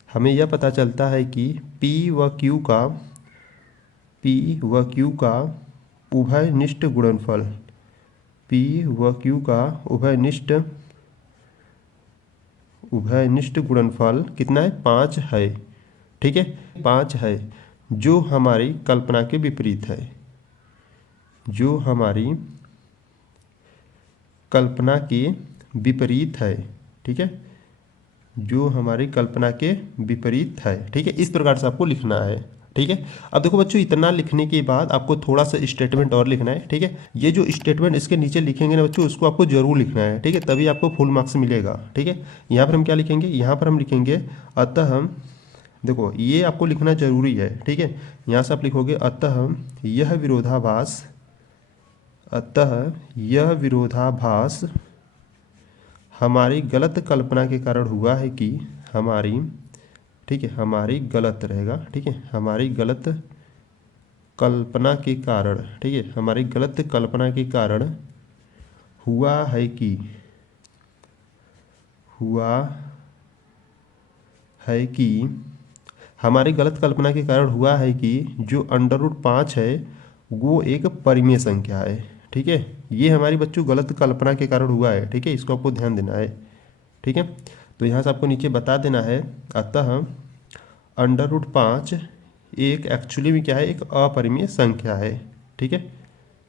हमें यह पता चलता है कि पी व क्यू का उभयनिष्ठ गुणनफल, पी व क्यू का उभयनिष्ठ गुणनफल कितना है 5 है। ठीक है, 5 है, जो हमारी कल्पना के विपरीत है, जो हमारी कल्पना के विपरीत है। ठीक है, जो हमारी कल्पना के विपरीत है। ठीक है, इस प्रकार से आपको लिखना है। ठीक है, अब देखो बच्चों इतना लिखने के बाद आपको थोड़ा सा स्टेटमेंट और लिखना है। ठीक है, ये जो स्टेटमेंट इसके नीचे लिखेंगे ना बच्चों, उसको आपको जरूर लिखना है। ठीक है, तभी आपको फुल मार्क्स मिलेगा। ठीक है, यहाँ पर हम क्या लिखेंगे, यहाँ पर हम लिखेंगे अतः हम, देखो ये आपको लिखना जरूरी है। ठीक है, यहाँ से आप लिखोगे अतः यह विरोधाभास हमारी गलत कल्पना के कारण हुआ है कि हमारी, ठीक है, हमारी गलत रहेगा। ठीक है, हमारी गलत कल्पना के कारण, ठीक है, हमारी गलत कल्पना के कारण हुआ है कि हमारी गलत कल्पना के कारण हुआ है कि जो √5 है वो एक परिमेय संख्या है। ठीक है, ये हमारी बच्चों गलत कल्पना के कारण हुआ है। ठीक है, इसको आपको ध्यान देना है। ठीक है, तो यहाँ से आपको नीचे बता देना है अतः √5 एक एक्चुअली में क्या है, एक अपरिमेय संख्या है। ठीक है,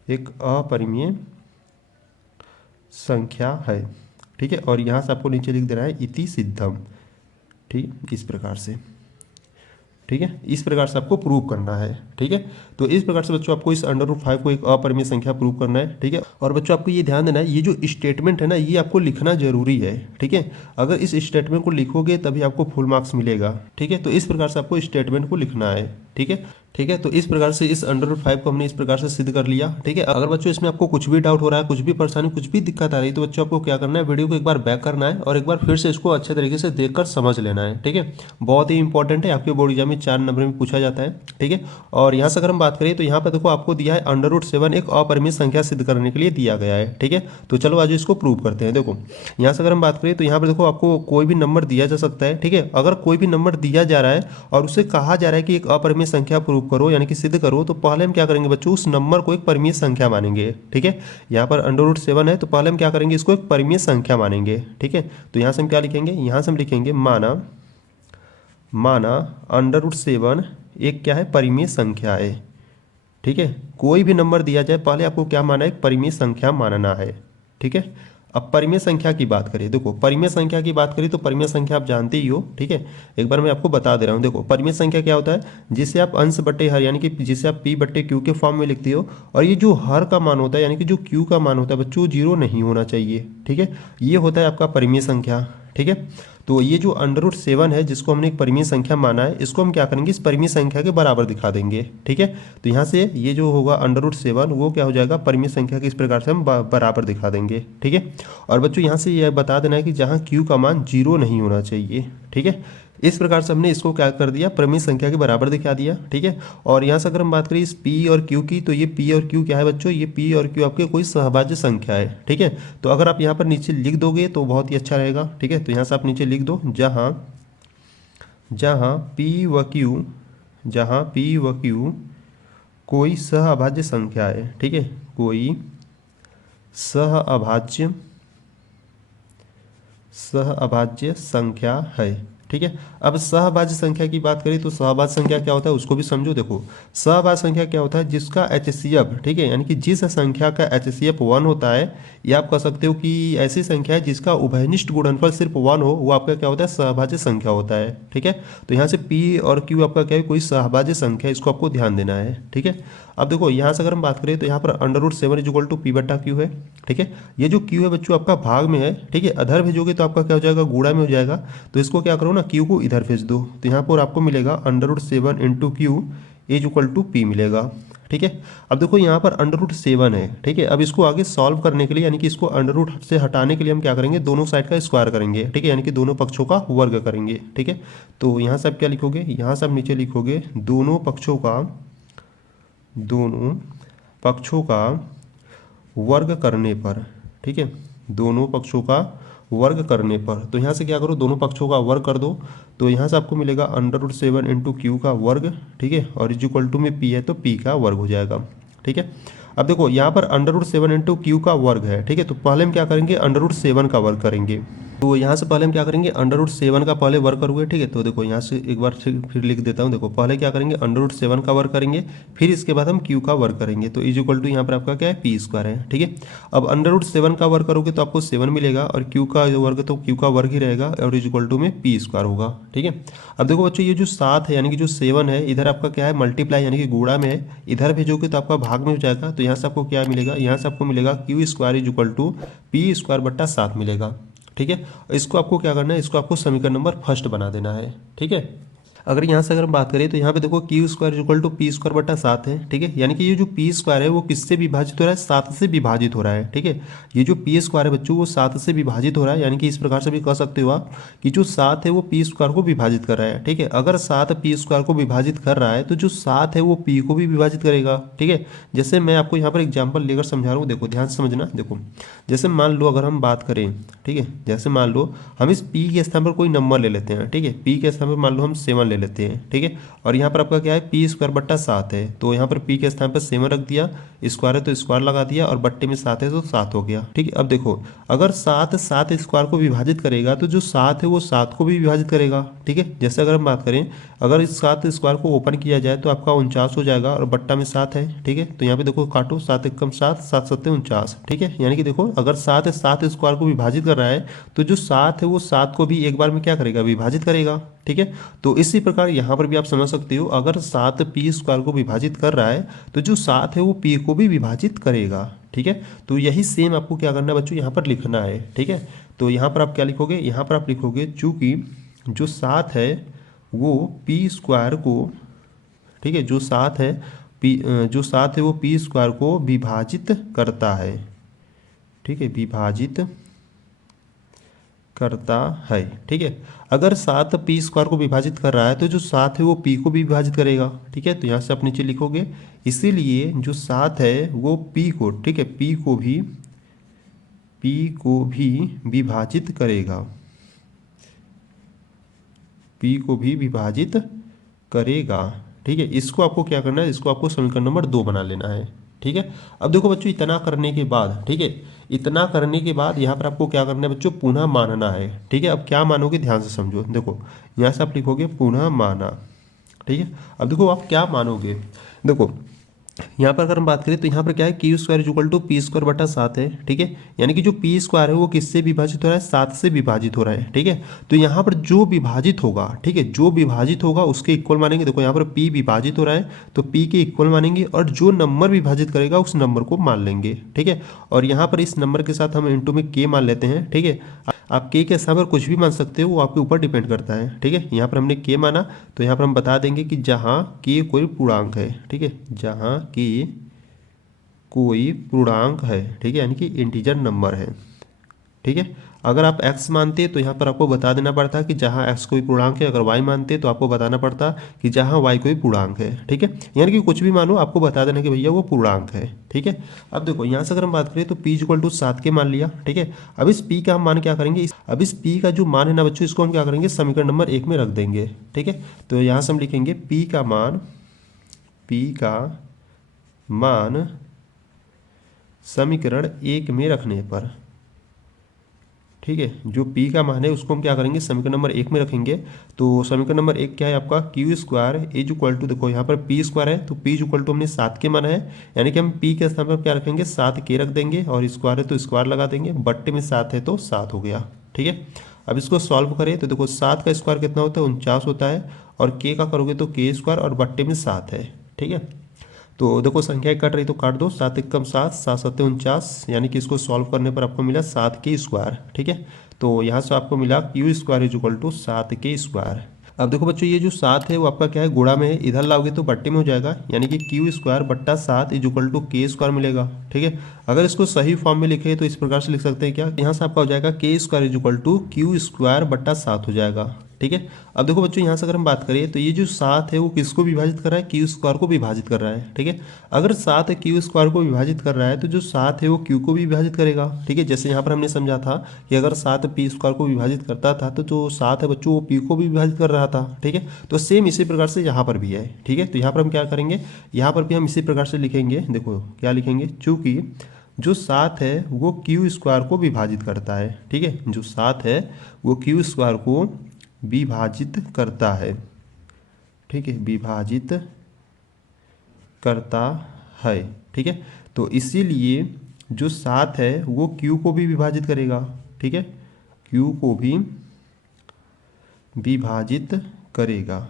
एक अपरिमेय संख्या है। ठीक है, और यहाँ से आपको नीचे लिख देना है इति सिद्धम। ठीक, इस प्रकार से। ठीक है, इस प्रकार से आपको प्रूव करना है। ठीक है, तो इस प्रकार से बच्चों आपको इस √5 को एक अपरिमेय संख्या प्रूव करना है। ठीक है, और बच्चों आपको ये ध्यान देना है, ये जो स्टेटमेंट है ना, ये आपको लिखना जरूरी है। ठीक है, अगर इस स्टेटमेंट को लिखोगे तभी आपको फुल मार्क्स मिलेगा। ठीक है, तो इस प्रकार से आपको स्टेटमेंट को लिखना है। ठीक है, ठीक है, तो इस प्रकार से इस √5 को हमने इस प्रकार से सिद्ध कर लिया। ठीक है, अगर बच्चों इसमें आपको कुछ भी डाउट हो रहा है, कुछ भी परेशानी, कुछ भी दिक्कत आ रही है, तो बच्चों आपको क्या करना है, वीडियो को एक बार बैक करना है और एक बार फिर से इसको अच्छे तरीके से देखकर समझ लेना है। ठीक है, बहुत ही इंपॉर्टेंट है, आपके बोर्ड एग्जाम में 4 नंबर में पूछा जाता है। ठीक है, और यहाँ से अगर हम बात करें तो यहाँ पर देखो आपको दिया है √7 एक अपरिमेय संख्या सिद्ध करने के लिए दिया गया है। ठीक है, तो चलो आज इसको प्रूव करते हैं। देखो यहाँ से अगर हम बात करें तो यहाँ पर देखो आपको कोई भी नंबर दिया जा सकता है। ठीक है, अगर कोई भी नंबर दिया जा रहा है और उसे कहा जा रहा है कि एक अपरिमेय संख्या प्रूव करो, यानी कि सिद्ध करो, तो पहले हम क्या करेंगे बच्चों, उस नंबर को एक परिमेय संख्या मानेंगे। ठीक है, यहाँ पर √7 है तो पहले हम क्या करेंगे, इसको एक परिमेय संख्या मानेंगे। ठीक है, तो यहाँ से हम क्या लिखेंगे, यहाँ से हम लिखेंगे माना √7 एक क्या है, परिमेय संख्या है। ठीक है, कोई भी नंबर दिया जाए पहले आपको क्या माना है, एक परिमेय संख्या मानना है। ठीक है, अब परिमेय संख्या की बात करें, देखो परिमेय संख्या की बात करें तो परिमेय संख्या आप जानते ही हो। ठीक है, एक बार मैं आपको बता दे रहा हूँ। देखो परिमेय संख्या क्या होता है, जिसे आप अंश बट्टे हर यानी कि जिसे आप p/q के फॉर्म में लिखते हो, और ये जो हर का मान होता है यानी कि जो q का मान होता है बच्चों, 0 नहीं होना चाहिए। ठीक है, ये होता है आपका परिमेय संख्या। ठीक है, तो ये जो √7 है जिसको हमने एक परिमेय संख्या माना है, इसको हम क्या करेंगे, इस परिमेय संख्या के बराबर दिखा देंगे। ठीक है, तो यहाँ से ये जो होगा √7 वो क्या हो जाएगा, परिमेय संख्या के इस प्रकार से हम बराबर दिखा देंगे। ठीक है, और बच्चों यहाँ से यह बता देना है कि जहाँ q का मान 0 नहीं होना चाहिए। ठीक है, इस प्रकार से हमने इसको क्या कर दिया, परिमेय संख्या के बराबर दिखा दिया। ठीक है, और यहाँ से अगर हम बात करें इस p और q की, तो ये p और q क्या है बच्चों, ये p और q आपके कोई सहभाज्य संख्या है। ठीक है, तो अगर आप यहाँ पर नीचे लिख दोगे तो बहुत ही अच्छा रहेगा। ठीक है, तो यहाँ से आप नीचे लिख दो, जहाँ p व q कोई सहअभाज्य संख्या है। ठीक है, कोई सहअभाज्य संख्या है। ठीक है, अब सहभाज्य संख्या की बात करें तो सहभाज्य संख्या क्या होता है उसको भी समझो। देखो सहभाज्य संख्या क्या होता है, जिसका HCF, ठीक है, यानी कि जिस संख्या का HCF 1 होता है, या आप कह सकते हो कि ऐसी संख्या है जिसका उभयनिष्ठ गुणनफल सिर्फ 1 हो, वो आपका क्या होता है, सहभाज्य संख्या होता है। ठीक है, तो यहाँ से P और Q आपका क्या है, कोई सहभाज्य संख्या, इसको आपको ध्यान देना है। ठीक है, अब देखो यहाँ से अगर हम बात करें तो यहाँ पर √7 = p/q है। ठीक है, ये जो q है बच्चों आपका भाग में है। ठीक है, अधर भेजोगे तो आपका क्या हो जाएगा, गुणा में हो जाएगा। तो इसको क्या करो ना, q को इधर भेज दो, तो यहाँ पर आपको मिलेगा √7 × q = p मिलेगा। ठीक है, अब देखो यहाँ पर √7 है। ठीक है, अब इसको आगे सॉल्व करने के लिए, यानी कि इसको अंडर से हटाने के लिए हम क्या करेंगे, दोनों साइड का स्क्वायर करेंगे। ठीक है, यानी कि दोनों पक्षों का वर्ग करेंगे। ठीक है, तो यहाँ से आप क्या लिखोगे, यहाँ से आप नीचे लिखोगे दोनों पक्षों का वर्ग करने पर। ठीक है, दोनों पक्षों का वर्ग करने पर, तो यहाँ से क्या करो, दोनों पक्षों का वर्ग कर दो, तो यहाँ से आपको मिलेगा √7 × q का वर्ग। ठीक है, और इक्वल में p है तो p का वर्ग हो जाएगा। ठीक है, अब देखो यहाँ पर √7 × q का वर्ग है। ठीक है, तो पहले हम क्या करेंगे, √7 का वर्ग करेंगे। तो यहाँ से पहले हम क्या करेंगे, √7 का पहले वर्ग करोगे। ठीक है, तो देखो यहाँ से एक बार फिर लिख देता हूँ। देखो पहले क्या करेंगे, √7 का वर्ग करेंगे, फिर इसके बाद हम q का वर्ग करेंगे, तो = यहाँ पर आपका क्या है, p² है। ठीक है, अब √7 का वर्ग करोगे तो आपको 7 मिलेगा, और q का वर्ग तो q का वर्ग ही रहेगा, और = में p² होगा। ठीक है, अब देखो बच्चों ये जो 7 है यानी कि जो 7 है, इधर आपका क्या है, मल्टीप्लाई यानी कि गुणा में है, इधर भेजोगे तो आपका भाग में हो जाएगा। तो यहाँ से आपको क्या मिलेगा, यहाँ से आपको मिलेगा q² = p²/7 मिलेगा। ठीक है, इसको आपको क्या करना है, इसको आपको समीकरण नंबर फर्स्ट बना देना है। ठीक है, अगर यहाँ से अगर हम बात करें तो यहाँ पे देखो q² = p²/7 है। ठीक है, यानी कि ये जो p² है वो किससे विभाजित हो रहा है, 7 से विभाजित हो रहा है। ठीक है, ये जो p² है बच्चों वो 7 से विभाजित हो रहा है, यानी कि इस प्रकार से भी कह सकते हो आप कि जो 7 है वो p² को विभाजित कर रहा है। ठीक है, अगर 7 p² को विभाजित कर रहा है तो जो 7 है वो p को भी विभाजित करेगा। ठीक है, जैसे मैं आपको यहाँ पर एग्जाम्पल लेकर समझा रहा हूँ, देखो ध्यान से समझना। देखो जैसे मान लो अगर हम बात करें, ठीक है, जैसे मान लो हम इस p के स्थान पर कोई नंबर ले लेते हैं। ठीक है, p के स्थान पर मान लो हम 7 ले लेते हैं, ठीक है। और यहाँ पर आपका क्या है, पी स्क्वायर बट्टा 7 है, तो यहाँ पर पी के स्थान पर 7 रख दिया, स्क्वायर है तो स्क्वायर लगा दिया, और बट्टे में 7 है तो 7 हो गया, ठीक है। अब देखो अगर 7 7 स्क्वायर को विभाजित करेगा तो जो 7 है वो 7 को भी विभाजित करेगा, ठीक है। जैसे अगर हम बात करें, अगर इस 7 स्क्वायर को ओपन किया जाए तो आपका 49 हो जाएगा, और बट्टा में 7 है, ठीक है। तो यहाँ पे देखो काटो, 7 एकम 7, 7 सत्ते 49, ठीक है। यानी कि देखो अगर 7 7 स्क्वायर को विभाजित कर रहा है तो जो 7 है वो 7 को भी एक बार में क्या करेगा, विभाजित करेगा, ठीक है। तो इसी प्रकार यहाँ पर भी आप समझ सकते हो, अगर 7 पी स्क्वायर को विभाजित कर रहा है तो जो 7 है वो पी को भी विभाजित करेगा, ठीक है। तो यही सेम आपको क्या करना है बच्चों, यहाँ पर लिखना है, ठीक है। तो यहाँ पर आप क्या लिखोगे, यहाँ पर आप लिखोगे चूंकि जो 7 है वो पी स्क्वायर को, ठीक है, जो 7 है वो पी स्क्वायर को विभाजित करता है, ठीक है, विभाजित करता है, ठीक है। अगर 7 पी स्क्वायर को विभाजित कर रहा है तो जो 7 है वो पी को भी विभाजित करेगा, ठीक है। तो यहाँ से आप नीचे लिखोगे, इसीलिए जो 7 है वो पी को, ठीक है, पी को भी विभाजित करेगा, पी को भी विभाजित करेगा, ठीक है। इसको आपको क्या करना है, इसको आपको समीकरण नंबर 2 बना लेना है, ठीक है। अब देखो बच्चों इतना करने के बाद, ठीक है, इतना करने के बाद यहाँ पर आपको क्या करना है बच्चों, पुनः मानना है, ठीक है। अब क्या मानोगे, ध्यान से समझो, देखो यहाँ से आप लिखोगे पुनः माना, ठीक है। अब देखो आप क्या मानोगे, देखो यहाँ पर अगर हम बात करें तो यहाँ पर क्या है, Q square equal to P square बटा 7 है, ठीक है। यानी कि जो पी स्क्वायर है वो किससे विभाजित हो रहा है, 7 से विभाजित हो रहा है, ठीक है। तो यहाँ पर जो विभाजित होगा, ठीक है, जो विभाजित होगा उसके इक्वल मानेंगे। देखो यहाँ पर पी विभाजित हो रहा है तो पी के इक्वल मानेंगे, और जो नंबर विभाजित करेगा उस नंबर को मान लेंगे, ठीक है। और यहाँ पर इस नंबर के साथ हम इंटू में के मान लेते हैं, ठीक है। आप के स्थान पर कुछ भी मान सकते हो, वो आपके ऊपर डिपेंड करता है, ठीक है। यहाँ पर हमने के माना तो यहाँ पर हम बता देंगे कि जहाँ के कोई पूर्णांक है, ठीक है, जहाँ के कोई पूर्णांक है, ठीक है, यानी कि इंटीजर नंबर है, ठीक है। अगर आप x मानते तो यहाँ पर आपको बता देना पड़ता कि जहाँ x कोई पूर्णांक है, अगर y मानते तो आपको बताना पड़ता कि जहाँ y कोई पूर्णांक है, ठीक है। यानी कि कुछ भी मानो आपको बता देना कि भैया वो पूर्णांक है, ठीक है। अब देखो यहाँ से अगर हम बात करें तो p इक्वल टू 7 के मान लिया, ठीक है। अब इस p का हम मान क्या करेंगे, अब इस p का जो मान है ना बच्चों, इसको हम क्या करेंगे, समीकरण नंबर 1 में रख देंगे, ठीक है। तो यहाँ से हम लिखेंगे p का मान समीकरण 1 में रखने पर, ठीक है, जो p का मान है उसको हम क्या करेंगे, समीकरण नंबर 1 में रखेंगे। तो समीकरण नंबर 1 क्या है आपका, Q square is equal to, देखो यहाँ पर p स्क्वायर है तो p इज इक्वल टू हमने 7 के माना है, यानी कि हम p के स्थान पर क्या रखेंगे, 7 के रख देंगे, और स्क्वायर है तो स्क्वायर लगा देंगे, बट्टे में 7 है तो 7 हो गया, ठीक है। अब इसको सॉल्व करें तो देखो 7 का स्क्वायर कितना होता है, 49 होता है, और k का करोगे तो k स्क्वायर, और बट्टे में 7 है, ठीक है। तो देखो संख्या कट रही तो काट दो, 7 एकम 7, 7 सत्ते 49, यानी कि इसको सॉल्व करने पर आपको मिला 7 के स्क्वायर, ठीक है। तो यहाँ से आपको मिला Q square is equal to 7 K square. अब देखो बच्चों ये जो 7 है वो आपका क्या है, गुणा में है, इधर लाओगे तो बट्टे में हो जाएगा, यानी कि क्यू स्क्वायर बट्टा 7 इज इक्वल टू के स्क्वायर मिलेगा, ठीक है। अगर इसको सही फॉर्म में लिखे तो इस प्रकार से लिख सकते हैं, क्या यहाँ से आपका हो जाएगा K square is equal to Q square बट्टा 7 हो जाएगा, ठीक है। अब देखो बच्चों यहाँ से अगर हम बात करें तो ये जो 7 है वो किसको विभाजित कर रहा है, क्यू स्क्वायर को विभाजित कर रहा है, ठीक है। अगर 7 क्यू स्क्वायर को विभाजित कर रहा है तो जो 7 है वो क्यू को भी विभाजित करेगा, ठीक है। जैसे यहाँ पर हमने समझा था कि अगर 7 पी स्क्वायर को विभाजित करता था तो जो 7 है बच्चों वो पी को भी विभाजित कर रहा था, ठीक है। तो सेम इसी प्रकार से यहाँ पर भी है, ठीक है। तो यहाँ पर हम क्या करेंगे, यहाँ पर भी हम इसी प्रकार से लिखेंगे, देखो क्या लिखेंगे, चूँकि जो 7 है वो क्यू स्क्वायर को विभाजित करता है, ठीक है, जो 7 है वो क्यू स्क्वायर को विभाजित करता है, ठीक है, विभाजित करता है, ठीक है। तो इसीलिए जो 7 है वो Q को भी विभाजित करेगा, ठीक है, Q को भी विभाजित करेगा,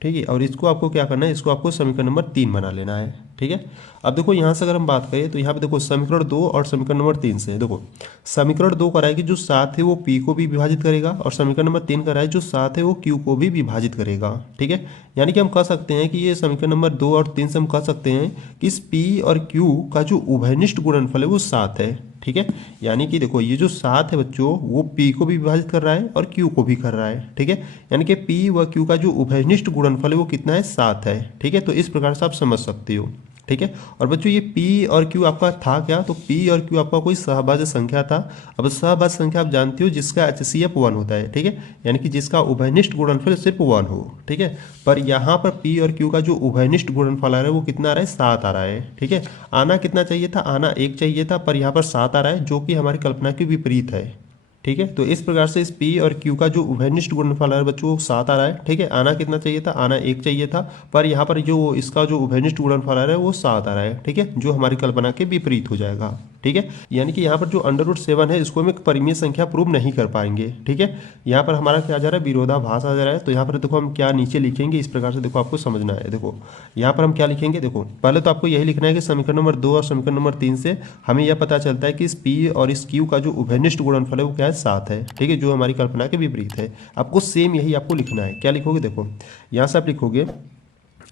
ठीक है। और इसको आपको क्या करना है, इसको आपको समीकरण नंबर 3 बना लेना है, ठीक है। अब देखो यहाँ से अगर हम बात करें तो यहाँ पे देखो समीकरण 2 और समीकरण नंबर 3 से, देखो समीकरण 2 कर रहा है कि जो 7 है वो P को भी विभाजित करेगा, और समीकरण नंबर 3 कर रहा है जो 7 है वो Q को भी विभाजित करेगा, ठीक है। यानी कि हम कह सकते हैं कि ये समीकरण नंबर 2 और 3 से हम कह सकते हैं कि इस P और Q का जो उभयनिष्ठ गुणनफल है वो 7 है, ठीक है। यानी कि देखो ये जो 7 है बच्चों वो P को भी विभाजित कर रहा है और Q को भी कर रहा है, ठीक है। यानी कि P व Q का जो उभयनिष्ठ गुणनफल है वो कितना है, 7 है, ठीक है। तो इस प्रकार से आप समझ सकते हो, ठीक है। और बच्चों ये P और Q आपका था क्या, तो P और Q आपका कोई सहभाज्य संख्या था। अब सहभाज्य संख्या आप जानते हो जिसका HCF 1 होता है, ठीक है, यानी कि जिसका उभयनिष्ठ गुणनफल सिर्फ 1 हो, ठीक है। पर यहाँ पर P और Q का जो उभयनिष्ठ गुणनफल आ रहा है वो कितना आ रहा है, 7 आ रहा है, ठीक है। आना कितना चाहिए था, आना 1 चाहिए था, पर यहाँ पर 7 आ रहा है, जो कि हमारी कल्पना के विपरीत है, ठीक है। तो इस प्रकार से इस P और Q का जो उभयनिष्ठ गुणनफल आ रहा है बच्चों वो 7 आ रहा है, ठीक है। आना कितना चाहिए था, आना 1 चाहिए था, पर यहाँ पर जो इसका जो उभयनिष्ठ गुणनफल आ रहा है वो 7 आ रहा है, ठीक है, जो हमारी कल्पना के विपरीत हो जाएगा, ठीक है। यानी कि यहाँ पर जो √7 है इसको हम एक परिमेय संख्या प्रूव नहीं कर पाएंगे, ठीक है। यहाँ पर हमारा क्या जा रहा है, विरोधाभास आ जा रहा है। तो यहाँ पर देखो हम क्या नीचे लिखेंगे, इस प्रकार से देखो आपको समझना है। देखो यहाँ पर हम क्या लिखेंगे, देखो पहले तो आपको यही लिखना है कि समीकरण नंबर 2 और समीकरण नंबर 3 से हमें यह पता चलता है कि इस P और इस Q का जो उभयनिष्ठ गुणनफल है वो क्या है, 7 है, ठीक है, जो हमारी कल्पना के विपरीत है। आपको सेम यही आपको लिखना है। क्या लिखोगे, देखो यहाँ से आप लिखोगे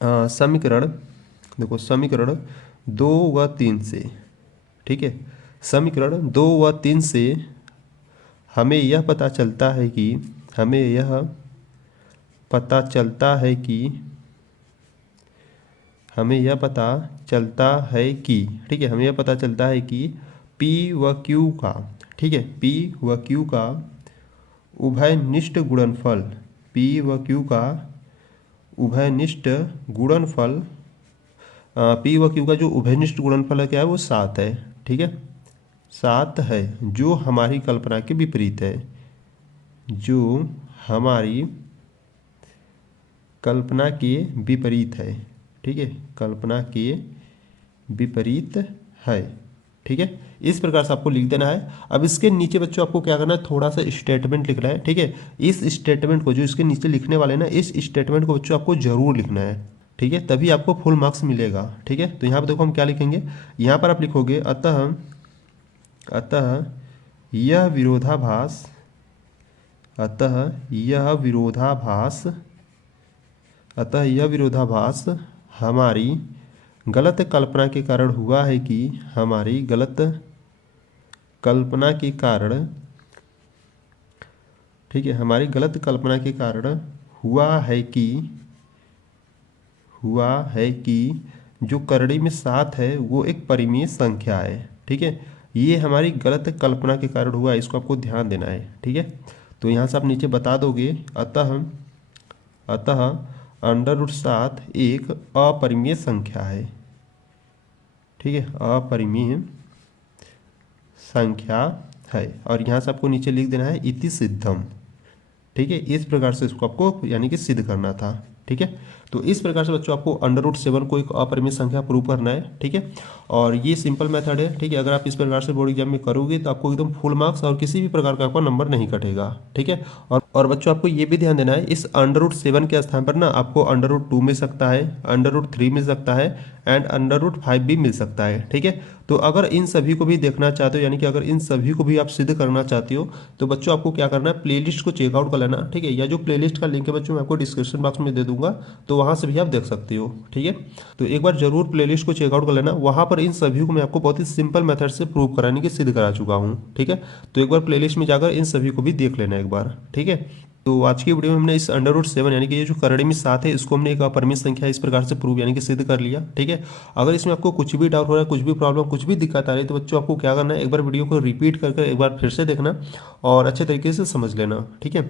समीकरण, देखो समीकरण 2 व 3 से, ठीक है, समीकरण 2 व 3 से हमें यह पता चलता है कि हमें यह पता चलता है कि हमें यह पता चलता है कि, ठीक है, हमें यह पता चलता है कि P व Q का, ठीक है, P व Q का उभयनिष्ठ गुणनफल, P व Q का उभयनिष्ठ गुणनफल, P व Q का जो उभयनिष्ठ गुणनफल है क्या है, वो 7 है, ठीक है, 7 है, जो हमारी कल्पना के विपरीत है, जो हमारी कल्पना के विपरीत है, ठीक है, कल्पना के विपरीत है, ठीक है। इस प्रकार से आपको लिख देना है। अब इसके नीचे बच्चों आपको क्या करना है, थोड़ा सा स्टेटमेंट लिखना है, ठीक है। इस स्टेटमेंट को जो इसके नीचे लिखने वाले ना, इस स्टेटमेंट को बच्चों आपको जरूर लिखना है, ठीक है, तभी आपको फुल मार्क्स मिलेगा, ठीक है। तो यहाँ पर देखो हम क्या लिखेंगे, यहाँ पर आप लिखोगे अतः यह विरोधाभास, अतः यह विरोधाभास हमारी गलत कल्पना के कारण हुआ है कि, हमारी गलत कल्पना के कारण, ठीक है, हमारी गलत कल्पना के कारण हुआ है कि जो करड़ी में 7 है वो एक परिमेय संख्या है, ठीक है। ये हमारी गलत कल्पना के कारण हुआ है, इसको आपको ध्यान देना है, ठीक है। तो यहाँ से आप नीचे बता दोगे अतः √7 एक अपरिमेय संख्या है, ठीक है, अपरिमेय संख्या है। और यहाँ से आपको नीचे लिख देना है इति सिद्धम, ठीक है। इस प्रकार से इसको आपको यानी कि सिद्ध करना था, ठीक है। तो इस प्रकार से बच्चों आपको √7 को एक अपरिमेय संख्या प्रूव करना है, ठीक है। और ये सिंपल मेथड है, ठीक है। अगर आप इस प्रकार से बोर्ड एग्जाम में करोगे तो आपको एकदम फुल मार्क्स और किसी भी प्रकार का आपका नंबर नहीं कटेगा, ठीक है। और बच्चों आपको ये भी ध्यान देना है, इस √7 के स्थान पर ना आपको √2 मिल सकता है, √3 मिल सकता है एंड √5 भी मिल सकता है, ठीक है। तो अगर इन सभी को भी देखना चाहते हो, यानी कि अगर इन सभी को भी आप सिद्ध करना चाहते हो, तो बच्चों आपको क्या करना है, प्लेलिस्ट को चेकआउट कर लेना, ठीक है। या जो प्लेलिस्ट का लिंक है बच्चों मैं आपको डिस्क्रिप्शन बॉक्स में दे दूंगा, तो वहाँ से भी आप देख सकते हो, ठीक है। तो एक बार जरूर प्लेलिस्ट को चेकआउट कर लेना, वहाँ पर इन सभी को मैं आपको बहुत ही सिंपल मेथड से प्रूव कराने की सिद्ध करा चुका हूँ, ठीक है। तो एक बार प्लेलिस्ट में जाकर इन सभी को भी देख लेना एक बार, ठीक है। तो आज की वीडियो में हमने इस √7 यानी कि ये जो करड़ी में 7 है इसको हमने एक अपरिमेय संख्या इस प्रकार से प्रूव यानी कि सिद्ध कर लिया, ठीक है। अगर इसमें आपको कुछ भी डाउट हो रहा है, कुछ भी प्रॉब्लम, कुछ भी दिक्कत आ रही है, तो बच्चों आपको क्या करना है, एक बार वीडियो को रिपीट करके एक बार फिर से देखना और अच्छे तरीके से समझ लेना, ठीक है।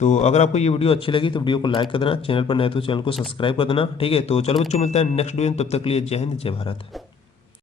तो अगर आपको ये वीडियो अच्छी लगी तो वीडियो को लाइक कर देना, चैनल पर नए तो चैनल को सब्सक्राइब कर देना, ठीक है। तो चलो बच्चों मिलता है नेक्स्ट वीडियो में, तब तक के लिए जय हिंद जय भारत।